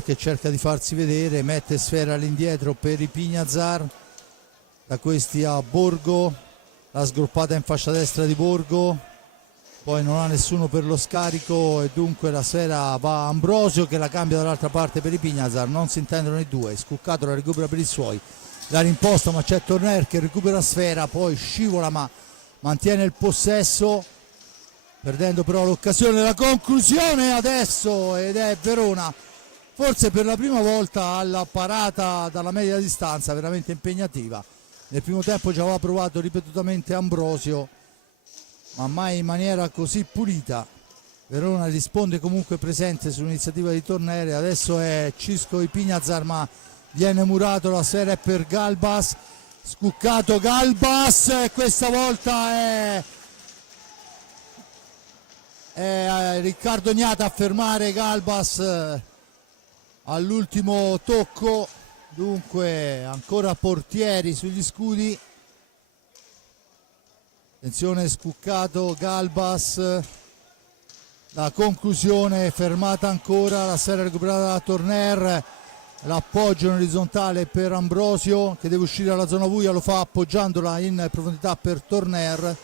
che cerca di farsi vedere, mette sfera all'indietro per i Pignazar, da questi a Borgo, la sgroppata in fascia destra di Borgo, poi non ha nessuno per lo scarico e dunque la sfera va a Ambrosio che la cambia dall'altra parte per i Pignazar, non si intendono i due, Scuccato la recupera per i suoi, la rimposta ma c'è Torner che recupera sfera, poi scivola ma mantiene il possesso, perdendo però l'occasione della conclusione adesso, ed è Verona forse per la prima volta alla parata dalla media distanza, veramente impegnativa. Nel primo tempo già aveva provato ripetutamente Ambrosio, ma mai in maniera così pulita. Verona risponde comunque presente sull'iniziativa di Tornere, adesso è Cisco di Pignazar ma viene murato, la sfera è per Galbas, Scuccato, Galbas e questa volta è Riccardo Gnata a fermare Galbas all'ultimo tocco, dunque ancora portieri sugli scudi. Attenzione, Scuccato, Galbas, la conclusione fermata ancora, la sfera recuperata da Torner, l'appoggio in orizzontale per Ambrosio che deve uscire dalla zona buia, lo fa appoggiandola in profondità per Torner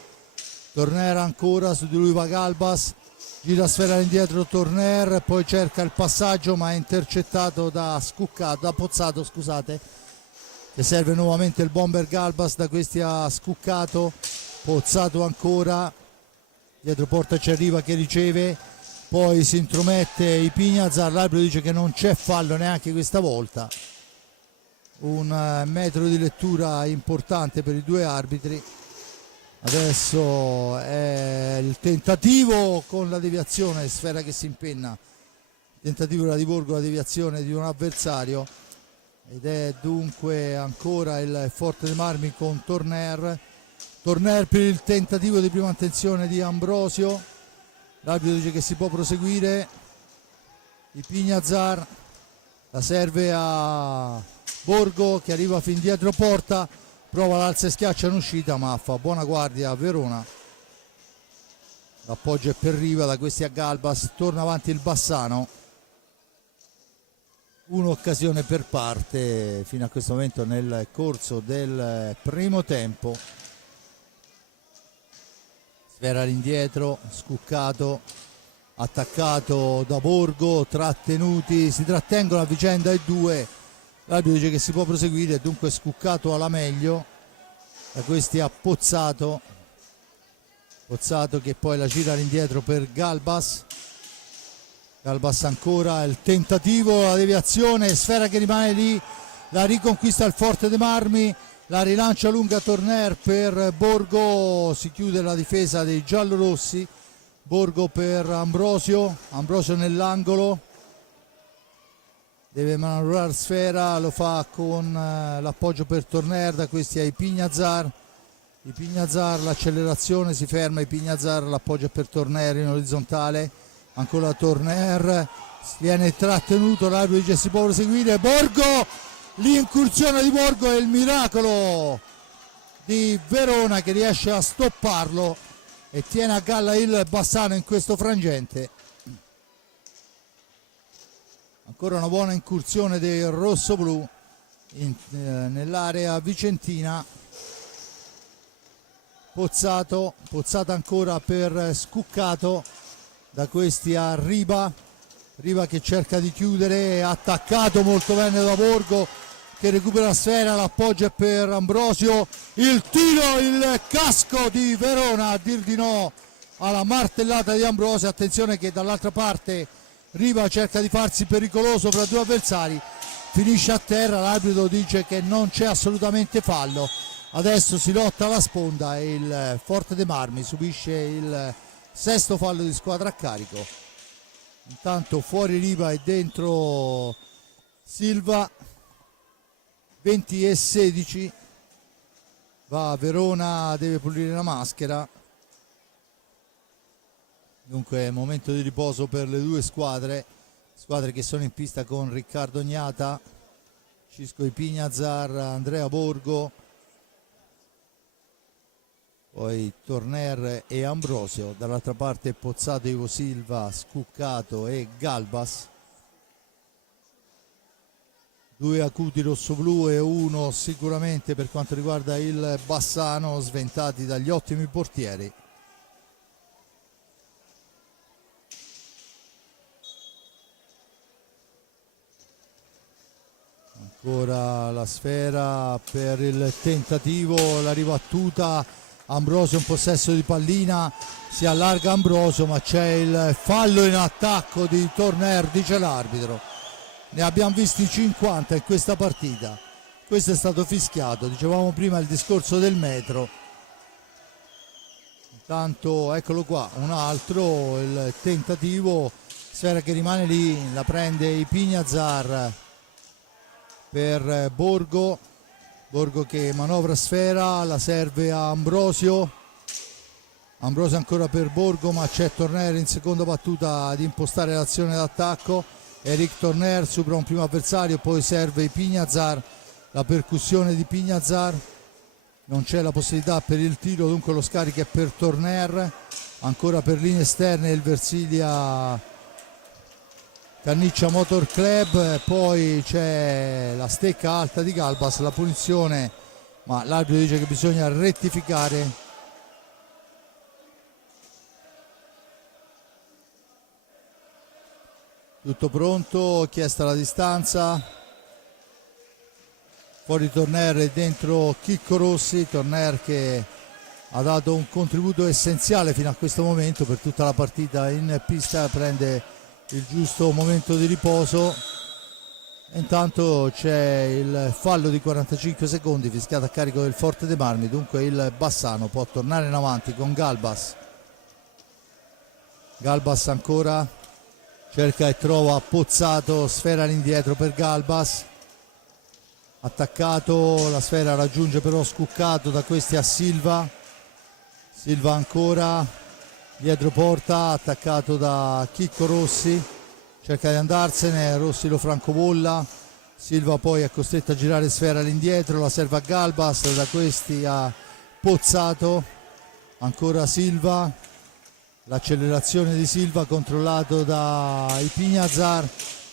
ancora, su di lui va Galbas, gira sfera all'indietro Torner, poi cerca il passaggio ma è intercettato da Pozzato, scusate, che serve nuovamente il bomber Galbas, da questi a Scuccato, Pozzato ancora, dietro porta ci arriva che riceve, poi si intromette i Pignazar, l'arbitro dice che non c'è fallo neanche questa volta, un metro di lettura importante per i due arbitri. Adesso è il tentativo con la deviazione, sfera che si impenna, tentativo da di Borgo, la deviazione di un avversario, ed è dunque ancora il Forte dei Marmi con Torner per il tentativo di prima attenzione di Ambrosio, l'arbitro dice che si può proseguire, i Pignazar la serve a Borgo che arriva fin dietro porta, prova l'alza e schiaccia in uscita ma fa buona guardia a Verona, l'appoggio è per Riva, da questi a Galbas, torna avanti il Bassano, un'occasione per parte fino a questo momento nel corso del primo tempo. Sfera all'indietro, Scuccato, attaccato da Borgo, si trattengono a vicenda i due, l'arbitro dice che si può proseguire, dunque Scuccato alla meglio, da questi a Pozzato che poi la gira all'indietro per Galbas ancora, il tentativo, la deviazione, sfera che rimane lì, la riconquista il Forte dei Marmi, la rilancia lunga Torner per Borgo, si chiude la difesa dei giallorossi, Borgo per Ambrosio nell'angolo, deve manovrare sfera, lo fa con l'appoggio per Torner, da questi ai Pignazar, di Pignazar, l'accelerazione, si ferma Pignazar, l'appoggia per Torner in orizzontale, ancora Torner, viene trattenuto, l'arbitro dice si può proseguire, Borgo, l'incursione di Borgo e il miracolo di Verona che riesce a stopparlo e tiene a galla il Bassano in questo frangente. Ancora una buona incursione del rossoblu nell'area vicentina. Pozzato ancora per Scuccato, da questi a Riba che cerca di chiudere, attaccato molto bene da Borgo che recupera la sfera, l'appoggia per Ambrosio, il tiro, il casco di Verona a dir di no alla martellata di Ambrosio. Attenzione che dall'altra parte Riva cerca di farsi pericoloso fra due avversari, finisce a terra, l'arbitro dice che non c'è assolutamente fallo. Adesso si lotta alla sponda e il Forte dei Marmi subisce il sesto fallo di squadra a carico. Intanto fuori Riva e dentro Silva. 20-16, va Verona, deve pulire la maschera. Dunque momento di riposo per le due squadre che sono in pista con Riccardo Gnata, Cisco Pignazar, Andrea Borgo, poi Torner e Ambrosio, dall'altra parte Pozzato, Ivo Silva, Scuccato e Galbas. Due acuti rossoblu e uno sicuramente per quanto riguarda il Bassano, sventati dagli ottimi portieri. Ancora la sfera per il tentativo, la ribattuta, Ambrosio in possesso di pallina, si allarga Ambrosio ma c'è il fallo in attacco di Torner, dice l'arbitro. Ne abbiamo visti 50 in questa partita, questo è stato fischiato, dicevamo prima il discorso del metro. Intanto eccolo qua, un altro, il tentativo, sfera che rimane lì, la prende Pignazar per Borgo che manovra sfera, la serve a Ambrosio ancora per Borgo ma c'è Torner in seconda battuta ad impostare l'azione d'attacco. Eric Torner supera un primo avversario, poi serve Pignazar, la percussione di Pignazar, non c'è la possibilità per il tiro, dunque lo scarico è per Torner, ancora per linee esterne il Versilia Canniccia Motor Club, poi c'è la stecca alta di Galbas, la punizione, ma l'arbitro dice che bisogna rettificare. Tutto pronto, chiesta la distanza, fuori Torner e dentro Chicco Rossi. Torner che ha dato un contributo essenziale fino a questo momento per tutta la partita in pista, prende il giusto momento di riposo. E intanto c'è il fallo di 45 secondi fischiato a carico del Forte dei Marmi, dunque il Bassano può tornare in avanti con Galbas ancora, cerca e trova Pozzato, sfera all'indietro per Galbas, attaccato, la sfera raggiunge però Scuccato, da questi a Silva ancora, dietro porta, attaccato da Chicco Rossi, cerca di andarsene, Rossi lo francobolla, Silva poi è costretto a girare sfera all'indietro, la serve a Galbas, da questi a Pozzato, ancora Silva, l'accelerazione di Silva controllato da Pignazar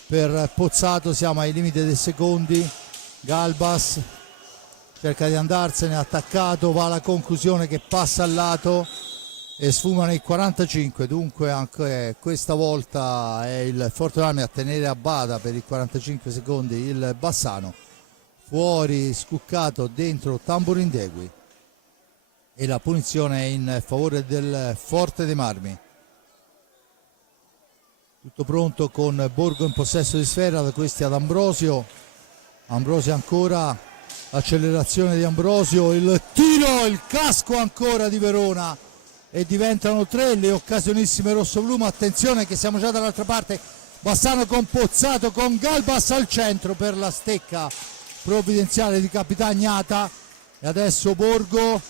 per Pozzato, siamo ai limiti dei secondi, Galbas cerca di andarsene, attaccato, va alla conclusione che passa al lato e sfumano i 45, dunque anche questa volta è il Forte Marmi a tenere a bada per i 45 secondi il Bassano. Fuori Scuccato, dentro Tamburindegui e la punizione in favore del Forte dei Marmi. Tutto pronto con Borgo in possesso di sfera, da questi ad Ambrosio ancora, l'accelerazione di Ambrosio, il tiro, il casco ancora di Verona e diventano 3 le occasionissime rossoblu, ma attenzione che siamo già dall'altra parte. Bassano con Pozzato, con Galbas al centro per la stecca provvidenziale di Capitagnata e adesso Borgo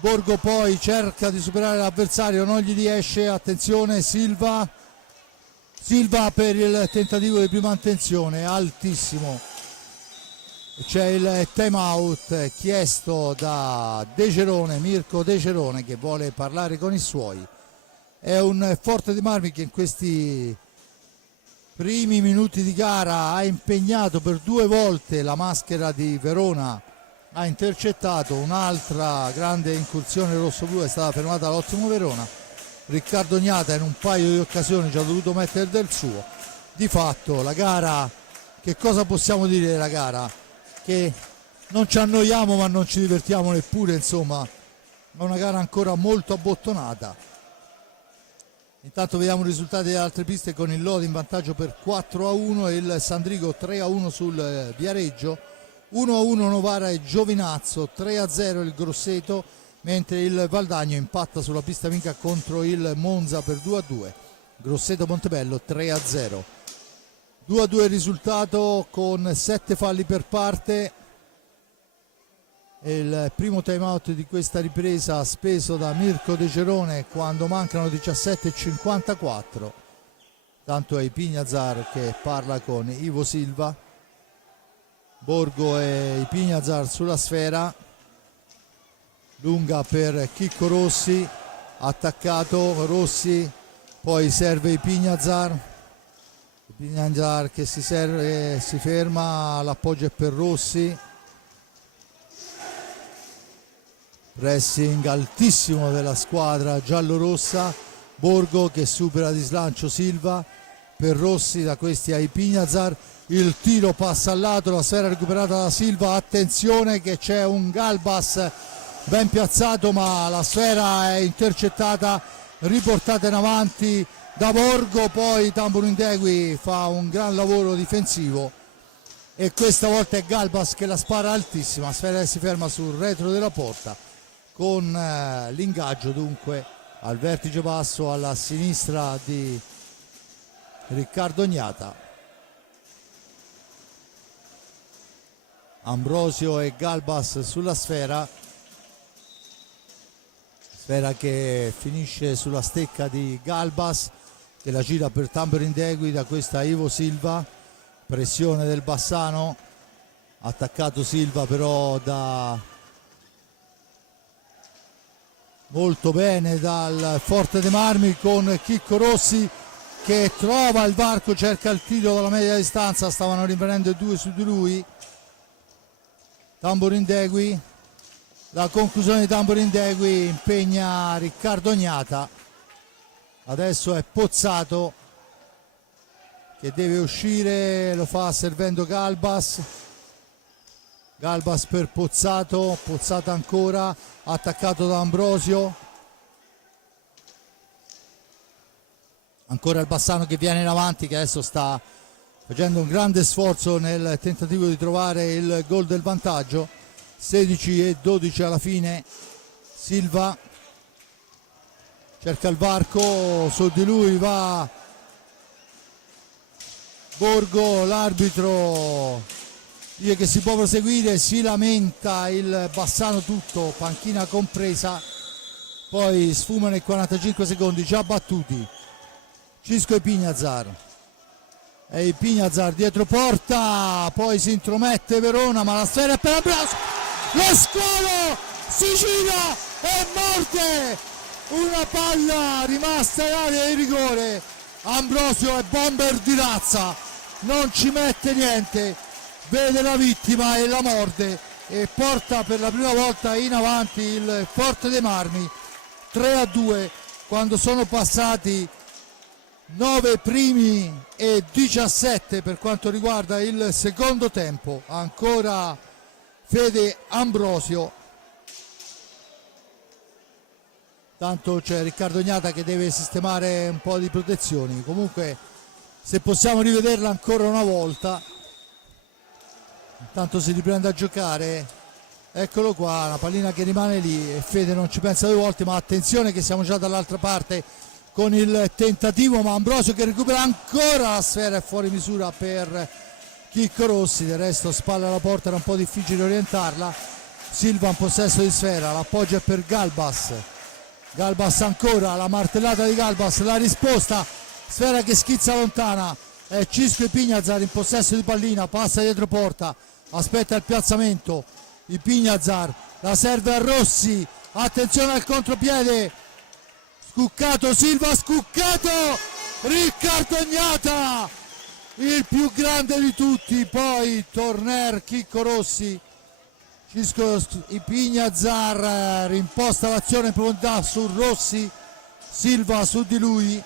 Borgo poi cerca di superare l'avversario, non gli riesce, attenzione Silva per il tentativo di prima mantenzione, altissimo. C'è il time out chiesto da De Cerone, Mirko De Cerone, che vuole parlare con i suoi. È un Forte dei Marmi che in questi primi minuti di gara ha impegnato per 2 volte la maschera di Verona, ha intercettato. Un'altra grande incursione rosso-blu è stata fermata dall'ottimo Verona. Riccardo Gnata in un paio di occasioni ci ha dovuto mettere del suo. Di fatto la gara, che cosa possiamo dire della gara? Che non ci annoiamo ma non ci divertiamo neppure, insomma è una gara ancora molto abbottonata. Intanto vediamo i risultati delle altre piste, con il Lodi in vantaggio per 4-1 e il Sandrigo 3-1 sul Viareggio, 1-1 Novara e Giovinazzo, 3-0 il Grosseto, mentre il Valdagno impatta sulla pista amica contro il Monza per 2-2. Grosseto Montebello 3-0. 2-2 il risultato, con 7 falli per parte. Il primo time out di questa ripresa speso da Mirko De Cerone quando mancano 17:54. Tanto è Ipignazar che parla con Ivo Silva. Borgo e Ipignazar sulla sfera, lunga per Chicco Rossi, attaccato Rossi, poi serve Ipignazar che si ferma, l'appoggio è per Rossi. Pressing altissimo della squadra giallorossa. Borgo che supera di slancio Silva, per Rossi, da questi a Ipignazar, il tiro passa al lato, la sfera recuperata da Silva, attenzione che c'è un Galbas ben piazzato ma la sfera è intercettata, riportata in avanti da Borgo. Poi Tamburindegui fa un gran lavoro difensivo e questa volta è Galbas che la spara altissima, sfera che si ferma sul retro della porta, con l'ingaggio dunque al vertice basso alla sinistra di Riccardo Gnata. Ambrosio e Galbas sulla sfera che finisce sulla stecca di Galbas, che la gira per Tamburindegui, da questa Ivo Silva, pressione del Bassano, attaccato Silva però da molto bene dal Forte dei Marmi, con Chicco Rossi che trova il varco, cerca il tiro dalla media distanza, stavano riprendendo 2 su di lui. Tamburindegui, la conclusione di Tamburindegui impegna Riccardo Gnata. Adesso è Pozzato che deve uscire, lo fa servendo Galbas per Pozzato ancora, attaccato da Ambrosio, ancora il Bassano che viene in avanti, che adesso sta facendo un grande sforzo nel tentativo di trovare il gol del vantaggio. 16-12 alla fine. Silva cerca il varco, su di lui va Borgo, l'arbitro dice che si può proseguire, si lamenta il Bassano tutto, panchina compresa. Poi sfumano i 45 secondi già battuti. Cisco Ipignazar, e Ipignazar dietro porta, poi si intromette Verona ma la sfera è per Ambrosio, lo scolo si gira e morte, una palla rimasta in area di rigore. Ambrosio è bomber di razza, non ci mette niente, vede la vittima e la morde e porta per la prima volta in avanti il Forte dei Marmi 3-2 quando sono passati 9 primi e 17 per quanto riguarda il secondo tempo. Ancora Fede Ambrosio, tanto c'è Riccardo Gnata che deve sistemare un po' di protezioni. Comunque, se possiamo rivederla ancora una volta, intanto si riprende a giocare, eccolo qua, una pallina che rimane lì e Fede non ci pensa 2 volte, ma attenzione che siamo già dall'altra parte con il tentativo, ma Ambrosio che recupera ancora la sfera, è fuori misura per Chicco Rossi. Del resto spalla alla porta, era un po' difficile orientarla. Silva in possesso di sfera, l'appoggio è per Galbas. Galbas ancora, la martellata di Galbas, la risposta, sfera che schizza lontana, è Cisco Ipiñazar in possesso di pallina, passa dietro porta, aspetta il piazzamento, Ipiñazar la serve a Rossi, attenzione al contropiede, scuccato Silva, scuccato Riccardo Ognata, il più grande di tutti, poi Torner, Chicco Rossi, Cisco Ipiñazar rimposta l'azione in profondità su Rossi, Silva su di lui,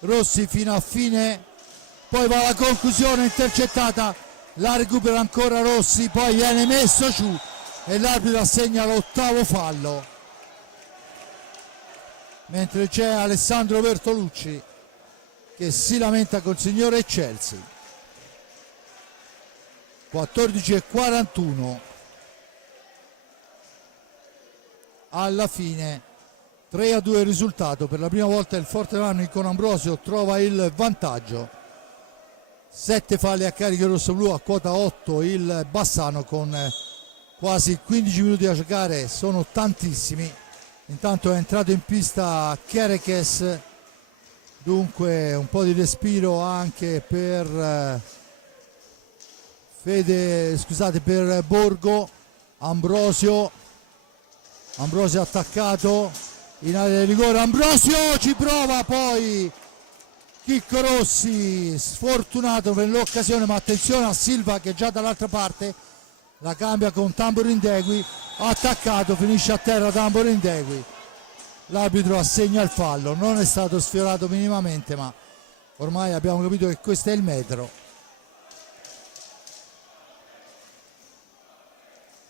Rossi fino a fine, poi va la conclusione intercettata, la recupera ancora Rossi, poi viene messo giù e l'arbitro assegna l'8º fallo, mentre c'è Alessandro Bertolucci che si lamenta col signore Chelsea. 14:41 alla fine, 3-2 il risultato. Per la prima volta il Forte dei Marmi con Ambrosio trova il vantaggio, 7 falli a carico rossoblu, a quota 8 il Bassano con quasi 15 minuti da giocare, sono tantissimi. Intanto è entrato in pista Kerekes, dunque un po' di respiro anche per per Borgo. Ambrosio attaccato in area di rigore, Ambrosio ci prova, poi Chicco Rossi sfortunato per l'occasione, ma attenzione a Silva che già dall'altra parte la cambia con Tamborindegui, attaccato, finisce a terra Tamborindegui, l'arbitro assegna il fallo, non è stato sfiorato minimamente, ma ormai abbiamo capito che questo è il metro.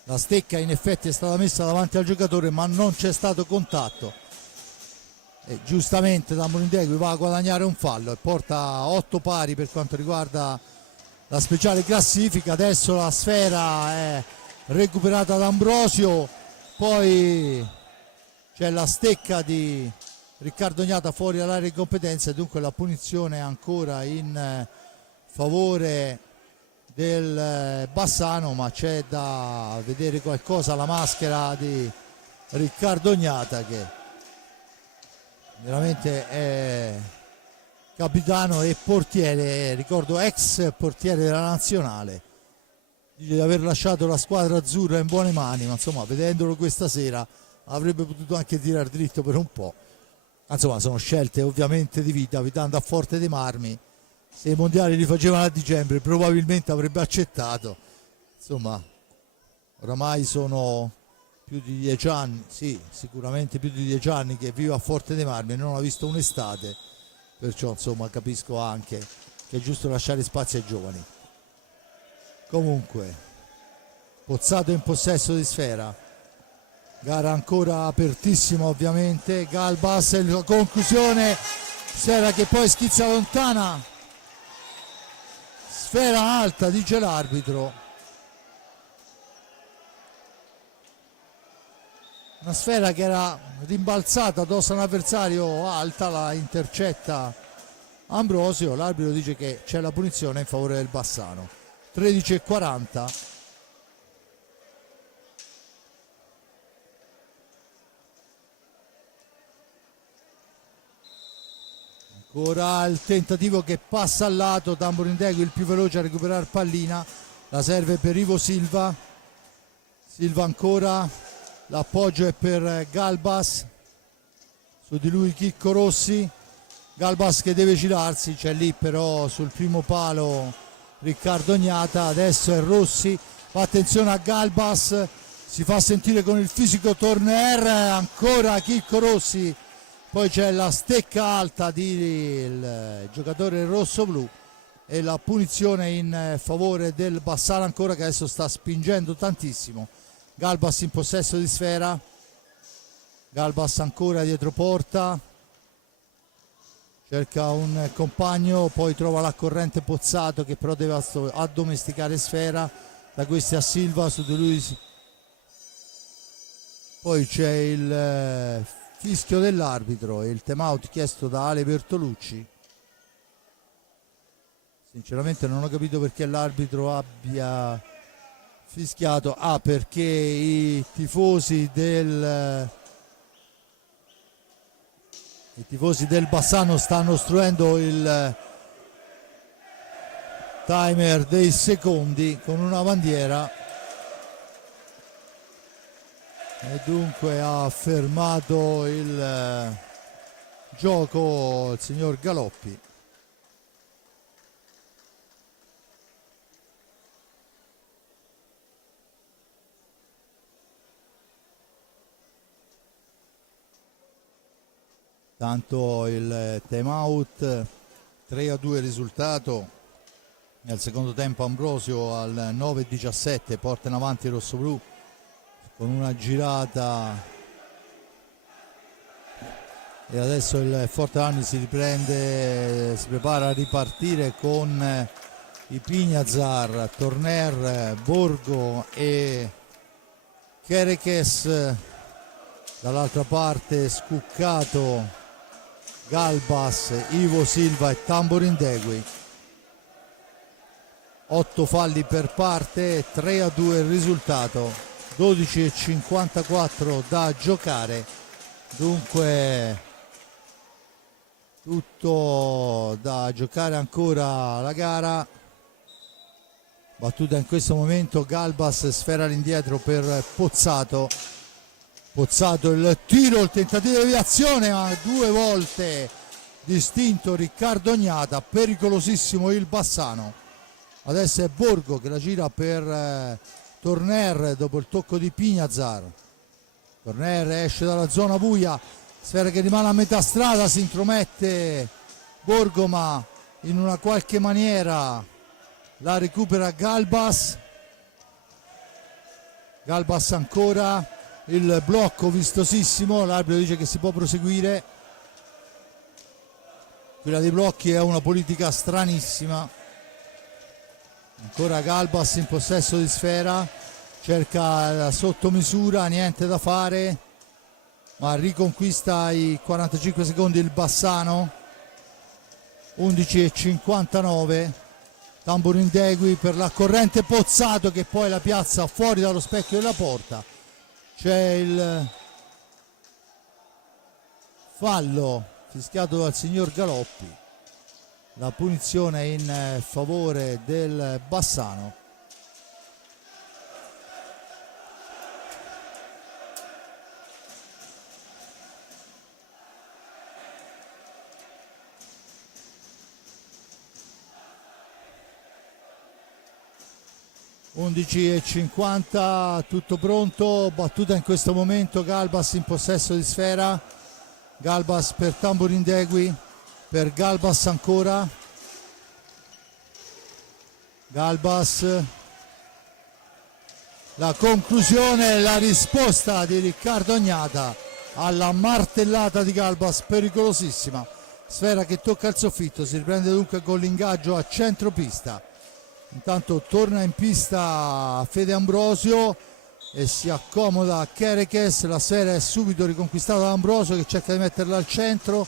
La stecca in effetti è stata messa davanti al giocatore, ma non c'è stato contatto e giustamente Tamborindegui va a guadagnare un fallo e porta a 8 pari per quanto riguarda la speciale classifica. Adesso la sfera è recuperata da Ambrosio, poi c'è la stecca di Riccardo Ognata fuori dall'area di competenza e dunque la punizione è ancora in favore del Bassano, ma c'è da vedere qualcosa alla maschera di Riccardo Ognata, che veramente è capitano e portiere, ricordo ex portiere della nazionale, dice di aver lasciato la squadra azzurra in buone mani, ma insomma vedendolo questa sera avrebbe potuto anche tirare dritto per un po'. Insomma sono scelte ovviamente di vita, abitando a Forte dei Marmi, se i mondiali li facevano a dicembre probabilmente avrebbe accettato. Insomma oramai sono più di 10 anni, sì, sicuramente più di 10 anni che vivo a Forte dei Marmi e non ho visto un'estate, perciò insomma capisco anche che è giusto lasciare spazio ai giovani. Comunque Pozzato in possesso di sfera, gara ancora apertissima ovviamente, Galbas, la conclusione, sfera che poi schizza lontana, sfera alta dice l'arbitro, una sfera che era rimbalzata addosso a un avversario alta, la intercetta Ambrosio, l'arbitro dice che c'è la punizione in favore del Bassano. 13:40. Ancora il tentativo che passa al lato, Tamborindegui il più veloce a recuperare pallina, la serve per Ivo Silva, Silva ancora, l'appoggio è per Galbas, su di lui Chicco Rossi, Galbas che deve girarsi, c'è lì però sul primo palo Riccardo Ognata, adesso è Rossi, fa attenzione a Galbas, si fa sentire con il fisico Torner, ancora Chicco Rossi, poi c'è la stecca alta del giocatore rosso-blu e la punizione in favore del Bassano ancora, che adesso sta spingendo tantissimo. Galbas in possesso di sfera, Galbas ancora dietro porta, cerca un compagno, poi trova la corrente Pozzato che però deve addomesticare sfera, da questi a Silva, su di lui poi c'è il fischio dell'arbitro e il time out chiesto da Ale Bertolucci. Sinceramente non ho capito perché l'arbitro abbia fischiato perché i tifosi del Bassano stanno ostruendo il timer dei secondi con una bandiera e dunque ha fermato il gioco il signor Galoppi. Tanto il time out, 3-2 risultato. Nel secondo tempo Ambrosio al 9-17 porta in avanti il rossoblu con una girata e adesso il Forte Marmi si riprende, si prepara a ripartire con i Pignazar, Torner, Borgo e Kerekes. Dall'altra parte Scuccato, Galbas, Ivo Silva e Tamborindegui. 8 falli per parte, 3-2 il risultato, 12:54 da giocare, dunque tutto da giocare ancora la gara. Battuta in questo momento Galbas, sfera all'indietro per Pozzato. Pozzato il tiro, il tentativo di azione, ma 2 volte distinto Riccardo Ognata, pericolosissimo il Bassano. Adesso è Borgo che la gira per Torner dopo il tocco di Pignazar. Torner esce dalla zona buia, sfera che rimane a metà strada, si intromette Borgo ma in una qualche maniera la recupera Galbas. Galbas ancora, il blocco vistosissimo, l'arbitro dice che si può proseguire. Quella dei blocchi è una politica stranissima. Ancora Galbas in possesso di sfera, cerca la sottomisura, niente da fare, ma riconquista i 45 secondi il Bassano. 11:59, Tamborindegui per la corrente, Pozzato che poi la piazza fuori dallo specchio della porta. C'è il fallo fischiato dal signor Galoppi. La punizione in favore del Bassano. (11:50), tutto pronto, battuta in questo momento, Galbas in possesso di sfera, Galbas per Tamborindegui, per Galbas ancora, Galbas, la conclusione, la risposta di Riccardo Ognata alla martellata di Galbas, pericolosissima, sfera che tocca il soffitto, si riprende dunque con l'ingaggio a centropista. Intanto torna in pista Fede Ambrosio e si accomoda Kerekes, la sfera è subito riconquistata da Ambrosio che cerca di metterla al centro,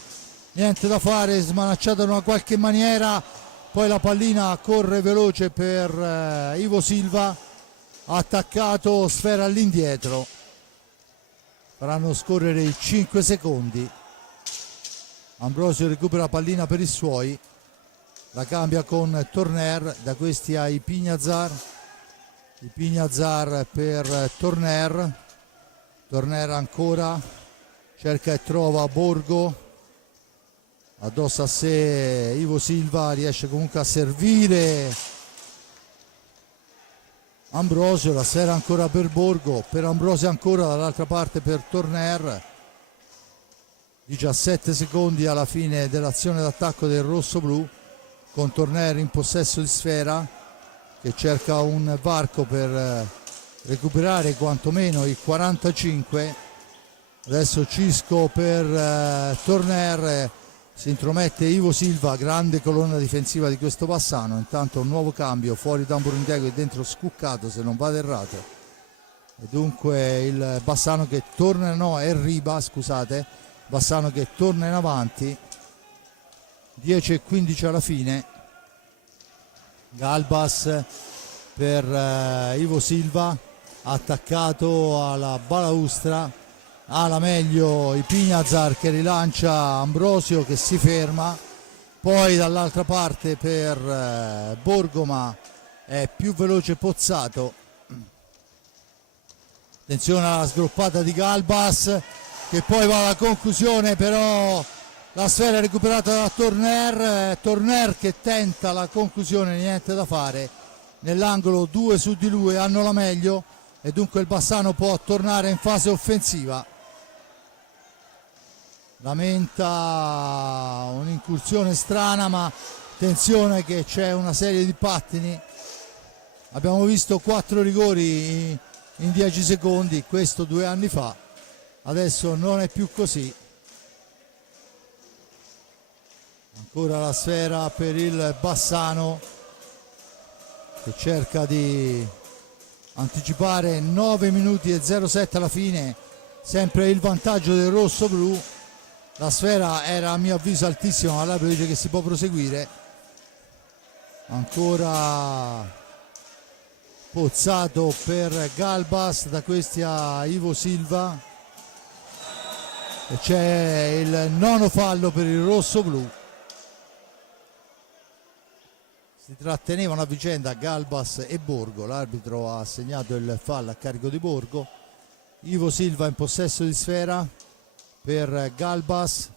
niente da fare, smanacciata in una qualche maniera, poi la pallina corre veloce per Ivo Silva, attaccato, sfera all'indietro, faranno scorrere i 5 secondi. Ambrosio recupera la pallina per i suoi, la cambia con Torner, da questi ai Pignazar, i Pignazar per Torner, Torner ancora, cerca e trova Borgo, addosso a sé Ivo Silva, riesce comunque a servire Ambrosio, la sfera ancora per Borgo, per Ambrosio ancora, dall'altra parte per Torner. 17 secondi alla fine dell'azione d'attacco del rossoblu, con Torner in possesso di sfera che cerca un varco per recuperare quantomeno i 45. Adesso Cisco per Torner, si intromette Ivo Silva, grande colonna difensiva di questo Bassano. Intanto un nuovo cambio, fuori Tamborindegui e dentro Scuccato se non vado errato, e dunque il Bassano che torna, no è Riba, scusate, Bassano che torna in avanti. 10:15 alla fine. Galbas per Ivo Silva, attaccato alla balaustra, ala meglio Ipignazar che rilancia Ambrosio che si ferma, poi dall'altra parte per Borgoma è più veloce Pozzato. Attenzione alla sgroppata di Galbas che poi va alla conclusione, però la sfera è recuperata da Torner che tenta la conclusione, niente da fare, nell'angolo 2 su di lui hanno la meglio e dunque il Bassano può tornare in fase offensiva. Lamenta un'incursione strana, ma attenzione che c'è una serie di pattini. Abbiamo visto 4 rigori in 10 secondi, questo 2 anni fa, adesso non è più così. Ancora la sfera per il Bassano che cerca di anticipare. 9 minuti e 07 alla fine, sempre il vantaggio del rosso-blu. La sfera era a mio avviso altissima, ma l'arbitro dice che si può proseguire. Ancora Pozzato per Galbas, da questi a Ivo Silva e c'è il nono fallo per il rosso-blu. Si trattenevano a vicenda Galbas e Borgo, l'arbitro ha assegnato il fallo a carico di Borgo. Ivo Silva in possesso di sfera per Galbas,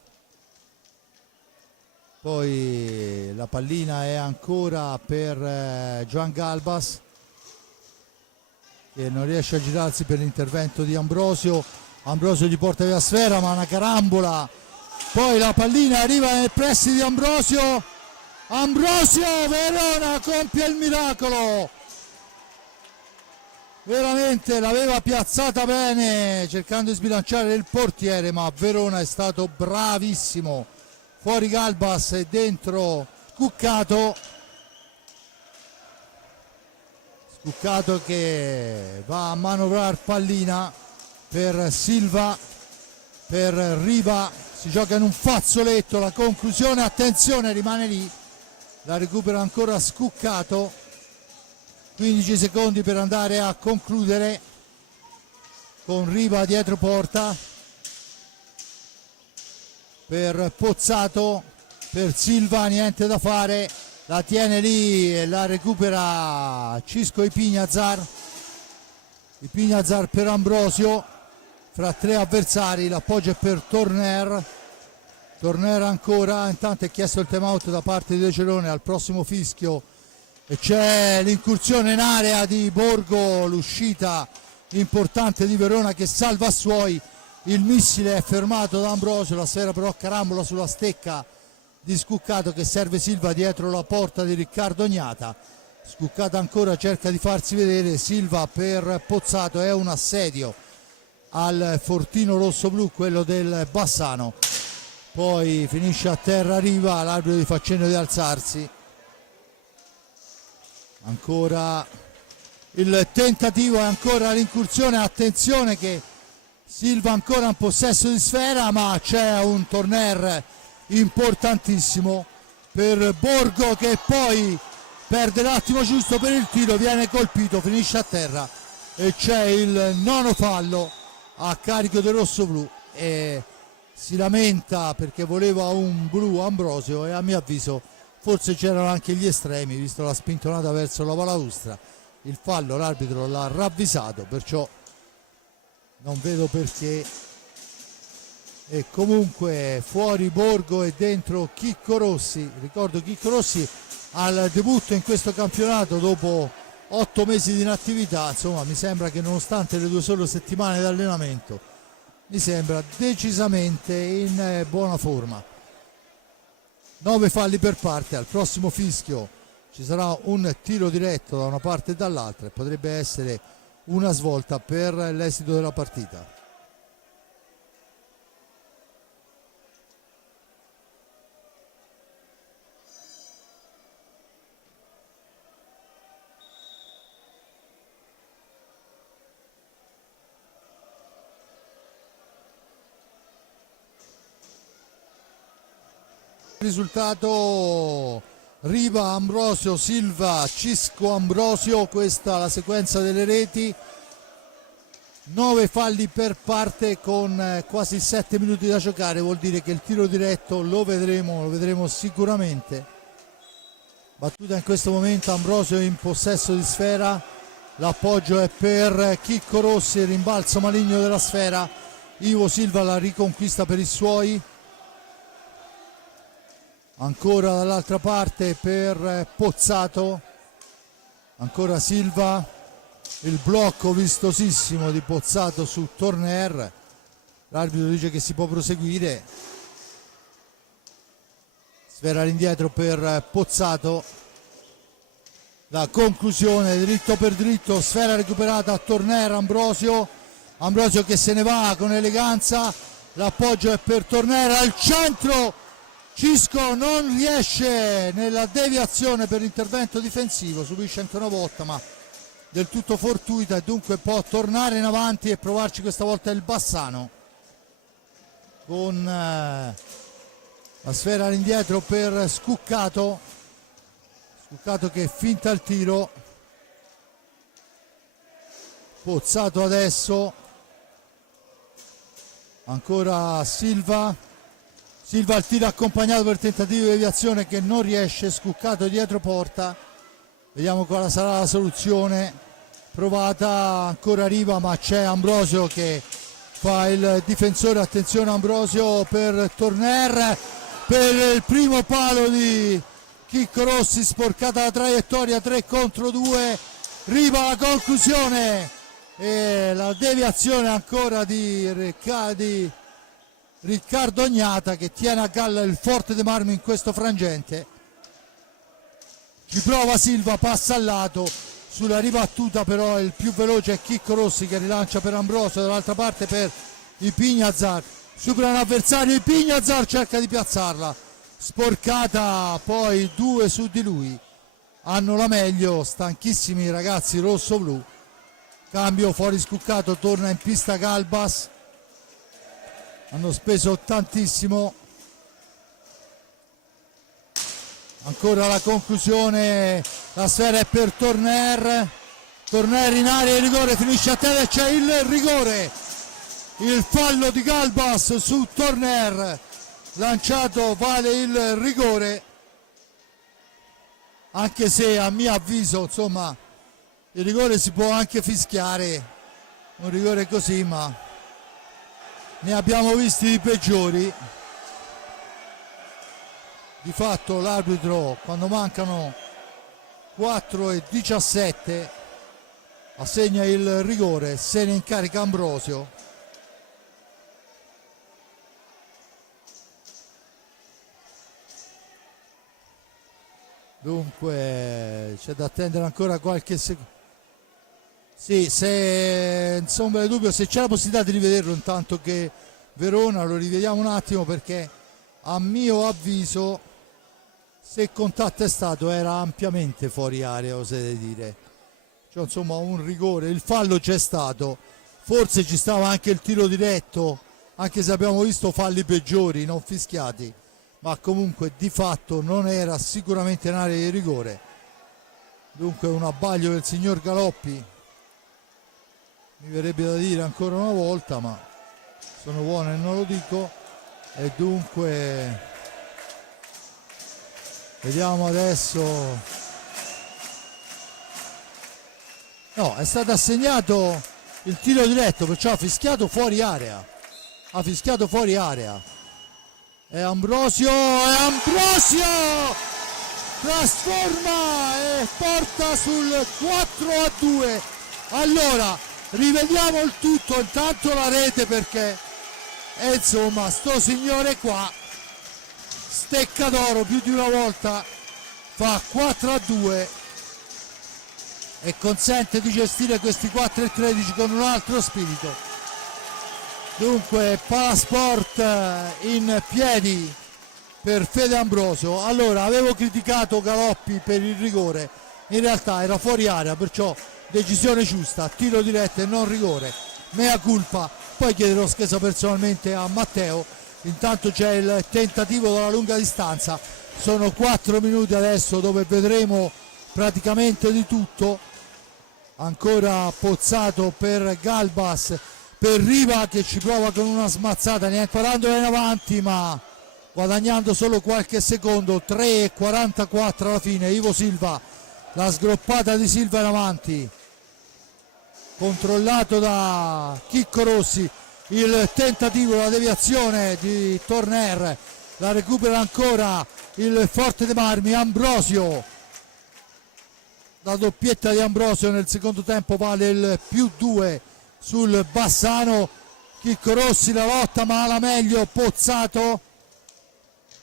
poi la pallina è ancora per Joan Galbas che non riesce a girarsi per l'intervento di Ambrosio. Ambrosio gli porta via sfera, ma una carambola, poi la pallina arriva nei pressi di Ambrosio. Verona compie il miracolo, veramente l'aveva piazzata bene cercando di sbilanciare il portiere, ma Verona è stato bravissimo. Fuori Galbas e dentro Scuccato che va a manovrare pallina per Silva, per Riva, si gioca in un fazzoletto, la conclusione, attenzione, rimane lì, la recupera ancora Scuccato. 15 secondi per andare a concludere con Riva dietro porta per Pozzato, per Silva niente da fare, la tiene lì e la recupera Cisco Ipignazar per Ambrosio fra 3 avversari, l'appoggio è per Torner ancora, intanto è chiesto il time out da parte di De Cerone al prossimo fischio e c'è l'incursione in area di Borgo, l'uscita importante di Verona che salva suoi, il missile è fermato da Ambrosio, la sfera però carambola sulla stecca di Scuccato che serve Silva dietro la porta di Riccardo Gnata. Scuccato ancora cerca di farsi vedere, Silva per Pozzato, è un assedio al fortino rosso-blu quello del Bassano, poi finisce a terra Riva, l'arbitro gli fa cenno di alzarsi. Ancora il tentativo e ancora l'incursione, attenzione che Silva ancora in possesso di sfera, ma c'è un Torner importantissimo per Borgo che poi perde l'attimo giusto per il tiro, viene colpito, finisce a terra e c'è il nono fallo a carico del rosso-blu e si lamenta perché voleva un blu Ambrosio e a mio avviso forse c'erano anche gli estremi visto la spintonata verso la balaustra. Il fallo l'arbitro l'ha ravvisato, perciò non vedo perché, e comunque fuori Borgo e dentro Chicco Rossi. Ricordo Chicco Rossi al debutto in questo campionato dopo 8 mesi di inattività, insomma mi sembra che nonostante le 2 sole settimane di allenamento mi sembra decisamente in buona forma. 9 falli per parte, al prossimo fischio ci sarà un tiro diretto da una parte e dall'altra e potrebbe essere una svolta per l'esito della partita. Risultato Riva, Ambrosio, Silva, Cisco, Ambrosio, questa è la sequenza delle reti. 9 falli per parte con quasi 7 minuti da giocare, vuol dire che il tiro diretto lo vedremo sicuramente. Battuta in questo momento, Ambrosio in possesso di sfera, l'appoggio è per Chicco Rossi, il rimbalzo maligno della sfera, Ivo Silva la riconquista per i suoi. Ancora dall'altra parte per Pozzato, ancora Silva, il blocco vistosissimo di Pozzato su Torner, l'arbitro dice che si può proseguire, sfera all'indietro per Pozzato, la conclusione dritto per dritto, sfera recuperata a Torner, Ambrosio che se ne va con eleganza, l'appoggio è per Torner al centro. Cisco non riesce nella deviazione per intervento difensivo, subisce anche una botta ma del tutto fortuita e dunque può tornare in avanti e provarci questa volta il Bassano con la sfera all'indietro per Scuccato che finta il tiro. Pozzato adesso, ancora Silva il tiro accompagnato per tentativo di deviazione che non riesce, Scuccato dietro porta, vediamo quale sarà la soluzione provata, ancora Riva ma c'è Ambrosio che fa il difensore, attenzione Ambrosio per Torner, per il primo palo di Chicco Rossi, sporcata la traiettoria, 3 contro 2, Riva la conclusione e la deviazione ancora di Riccardo Ognata che tiene a galla il Forte dei Marmi in questo frangente. Ci prova Silva, passa al lato, sulla ribattuta però il più veloce è Chicco Rossi che rilancia per Ambrosio, dall'altra parte per Ipignazar, supera un avversario, Ipignazar cerca di piazzarla, sporcata, poi 2 su di lui, hanno la meglio, stanchissimi i ragazzi rosso-blu. Cambio fuori Scuccato, torna in pista Galbas, hanno speso tantissimo. Ancora la conclusione, la sfera è per Torner in area, il rigore finisce a terra e c'è il rigore, il fallo di Galbas su Torner, lanciato, vale il rigore, anche se a mio avviso insomma il rigore si può anche fischiare, un rigore così, ma ne abbiamo visti di peggiori. Di fatto l'arbitro, quando mancano 4:17, assegna il rigore, se ne incarica Ambrosio. Dunque c'è da attendere ancora qualche secondo. Sì, se insomma è dubbio, se c'è la possibilità di rivederlo intanto che Verona, lo rivediamo un attimo, perché a mio avviso, se contatto è stato, era ampiamente fuori area, osate dire. Cioè insomma un rigore, il fallo c'è stato, forse ci stava anche il tiro diretto, anche se abbiamo visto falli peggiori non fischiati, ma comunque di fatto non era sicuramente in area di rigore. Dunque un abbaglio del signor Galoppi, mi verrebbe da dire ancora una volta, ma sono buono e non lo dico. E dunque vediamo adesso, no, è stato assegnato il tiro diretto, perciò ha fischiato fuori area, e Ambrosio trasforma e porta sul 4-2. Allora rivediamo il tutto, intanto la rete, perché insomma sto signore qua stecca d'oro più di una volta, fa 4-2 e consente di gestire questi 4-13 con un altro spirito. Dunque Palasport in piedi per Fede Ambrosio. Allora, avevo criticato Galoppi per il rigore, in realtà era fuori area, perciò decisione giusta, tiro diretto e non rigore, mea culpa. Poi chiederò scusa personalmente a Matteo. Intanto c'è il tentativo dalla lunga distanza Sono 4 minuti adesso dove vedremo praticamente di tutto. Ancora Pozzato per Galbas, per Riva che ci prova con una smazzata, niente, parandola in avanti ma guadagnando solo qualche secondo. 3,44 alla fine. Ivo Silva, la sgroppata di Silva in avanti, controllato da Chicco Rossi, il tentativo, la deviazione di Torner, la recupera ancora il Forte dei Marmi. Ambrosio, la doppietta di Ambrosio nel secondo tempo vale il +2 sul Bassano. Chicco Rossi, la lotta ma la meglio Pozzato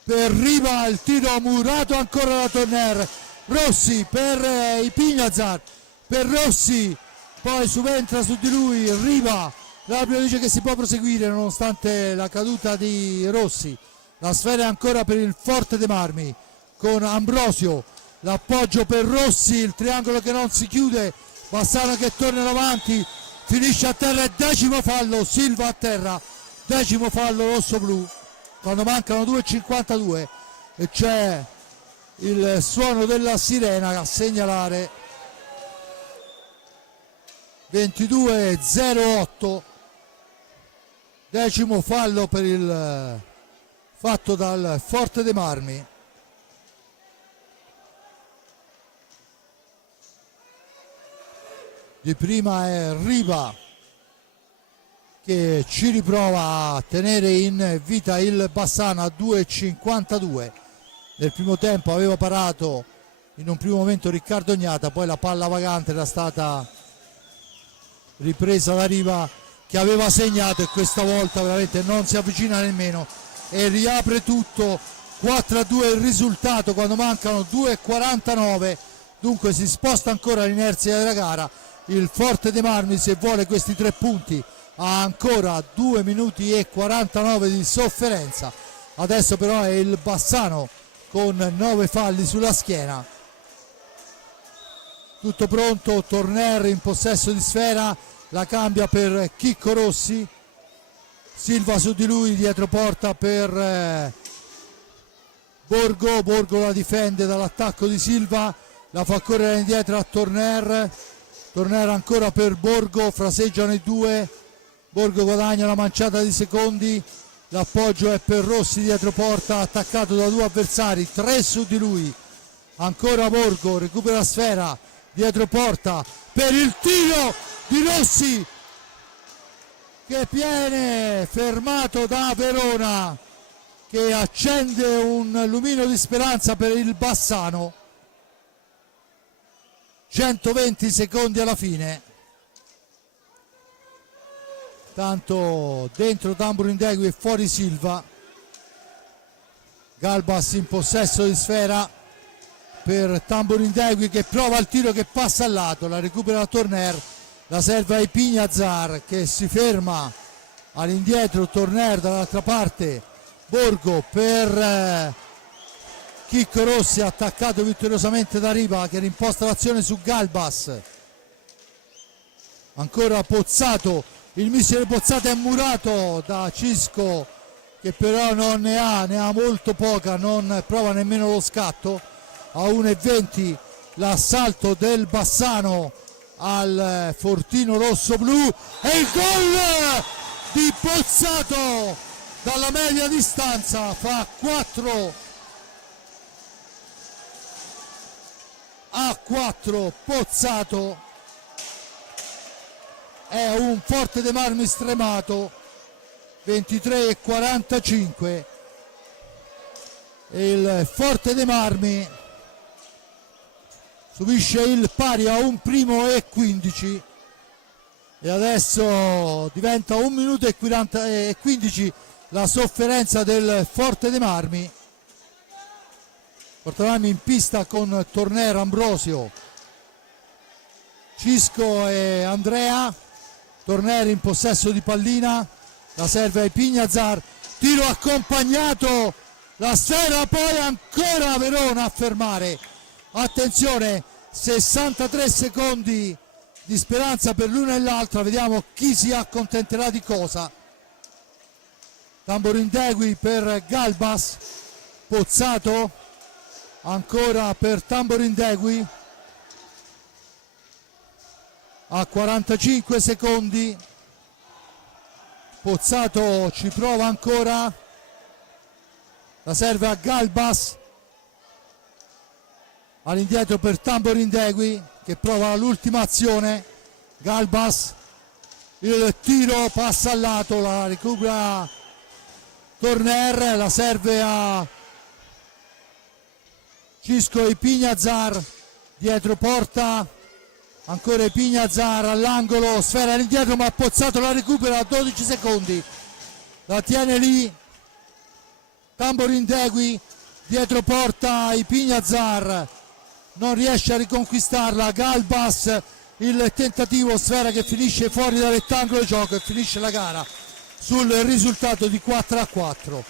per Riva, il tiro murato ancora da Torner. Rossi per i Pignazar, per Rossi, poi subentra su di lui Riva, l'arbitro dice che si può proseguire nonostante la caduta di Rossi. La sfera è ancora per il Forte dei Marmi con Ambrosio, l'appoggio per Rossi, il triangolo che non si chiude, Bassano che torna in avanti, finisce a terra e 10° fallo, Silva a terra, 10° fallo rosso-blu quando mancano 2,52 e c'è il suono della sirena a segnalare 22:08, 10° fallo per il fatto dal Forte dei Marmi. Di prima è Riva che ci riprova a tenere in vita il Bassano a 2,52. Nel primo tempo aveva parato in un primo momento Riccardo Ognata, poi la palla vagante era stata ripresa da Riva che aveva segnato e questa volta veramente non si avvicina nemmeno e riapre tutto. 4-2 il risultato quando mancano 2,49, dunque si sposta ancora l'inerzia della gara. Il Forte dei Marmi, se vuole questi 3 punti, ha ancora 2 minuti e 49 di sofferenza. Adesso però è il Bassano con 9 falli sulla schiena. Tutto pronto, Torner in possesso di sfera, la cambia per Chicco Rossi, Silva su di lui, dietro porta per Borgo la difende dall'attacco di Silva, la fa correre indietro a Torner ancora per Borgo, fraseggiano i due, Borgo guadagna una manciata di secondi, l'appoggio è per Rossi dietro porta, attaccato da 2 avversari, 3 su di lui, ancora Borgo, recupera la sfera, dietro porta per il tiro di Rossi che viene fermato da Verona, che accende un lumino di speranza per il Bassano. 120 secondi alla fine, tanto dentro Tamburin Degui e fuori Silva. Galbas in possesso di sfera per Tamburin Degui che prova il tiro che passa al lato, la recupera Torner, la serve ai Pignazar che si ferma all'indietro, Torner dall'altra parte, Borgo per Chicco Rossi, attaccato vittoriosamente da Riva che rimposta l'azione su Galbas. Ancora Pozzato, il missile Pozzato è murato da Cisco che però non ne ha molto poca, non prova nemmeno lo scatto. A 1,20 l'assalto del Bassano al Fortino rosso-blu e il gol di Pozzato dalla media distanza, fa 4-4 Pozzato. È un Forte dei Marmi stremato, 23:45, il Forte dei Marmi subisce il pari a 1:15 e adesso diventa 1 minuto e 15 la sofferenza del Forte dei Marmi. Portavamo in pista con Torner, Ambrosio, Cisco e Andrea. Torner in possesso di pallina, la serve ai Pignazar, tiro accompagnato, la sfera poi ancora Verona a fermare. Attenzione, 63 secondi di speranza per l'una e l'altra, vediamo chi si accontenterà di cosa. Tamburin Degui per Galbas, Pozzato ancora per Tamborindegui a 45 secondi. Pozzato ci prova ancora, la serve a Galbas, all'indietro per Tamborindegui che prova l'ultima azione. Galbas, il tiro passa al lato, la recupera Torner, la serve a Cisco Ipignazar, dietro porta, ancora Ipignazar all'angolo, sfera all'indietro ma Pozzato la recupera a 12 secondi, la tiene lì Tamborindegui, dietro porta Ipignazar, non riesce a riconquistarla. Galbas, il tentativo, sfera che finisce fuori dal rettangolo di gioco e finisce la gara sul risultato di 4-4.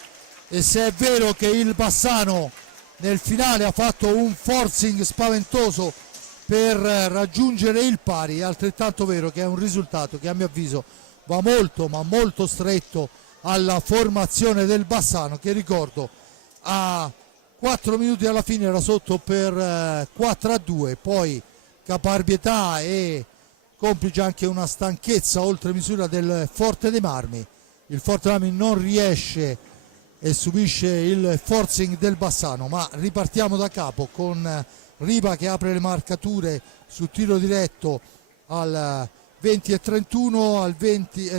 E se è vero che il Bassano nel finale ha fatto un forcing spaventoso per raggiungere il pari, è altrettanto vero che è un risultato che a mio avviso va molto ma molto stretto alla formazione del Bassano, che ricordo a 4 minuti alla fine era sotto per 4-2, poi caparbietà e complice anche una stanchezza oltre misura del Forte dei Marmi. Il Forte dei Marmi non riesce e subisce il forcing del Bassano, ma ripartiamo da capo con Riva che apre le marcature su tiro diretto al 20:31, al 20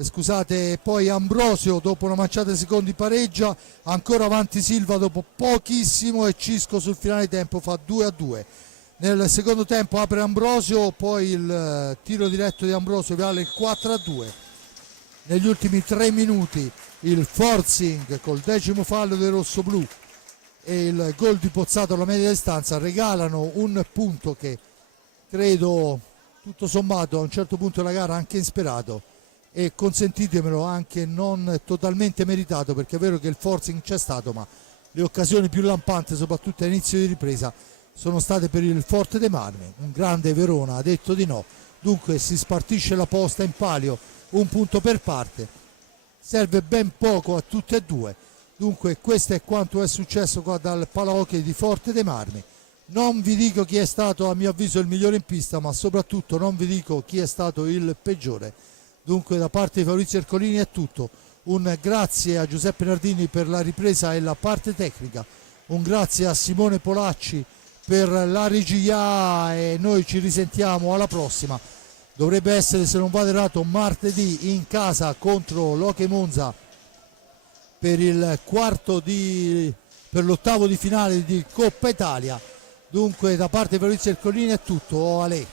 scusate, poi Ambrosio dopo una manciata di secondi pareggia, ancora avanti Silva dopo pochissimo e Cisco sul finale di tempo fa 2-2. Nel secondo tempo apre Ambrosio, poi il tiro diretto di Ambrosio vale il 4-2. Negli ultimi 3 minuti il forcing col 10° fallo dei rossoblù e il gol di Pozzato alla media distanza regalano un punto che credo tutto sommato a un certo punto della gara anche insperato e, consentitemelo, anche non totalmente meritato, perché è vero che il forcing c'è stato, ma le occasioni più lampanti soprattutto all'inizio di ripresa sono state per il Forte dei Marmi. Un grande Verona ha detto di no, dunque si spartisce la posta in palio, un punto per parte, serve ben poco a tutte e due. Dunque questo è quanto è successo qua dal Palahockey di Forte dei Marmi. Non vi dico chi è stato a mio avviso il migliore in pista, ma soprattutto non vi dico chi è stato il peggiore. Dunque da parte di Fabrizio Ercolini è tutto. Un grazie a Giuseppe Nardini per la ripresa e la parte tecnica, un grazie a Simone Polacci per la regia e noi ci risentiamo alla prossima. Dovrebbe essere, se non vado errato, martedì in casa contro l'Hockey Monza per l'ottavo di finale di Coppa Italia. Dunque da parte di Fabrizio Ercolini è tutto. Olè.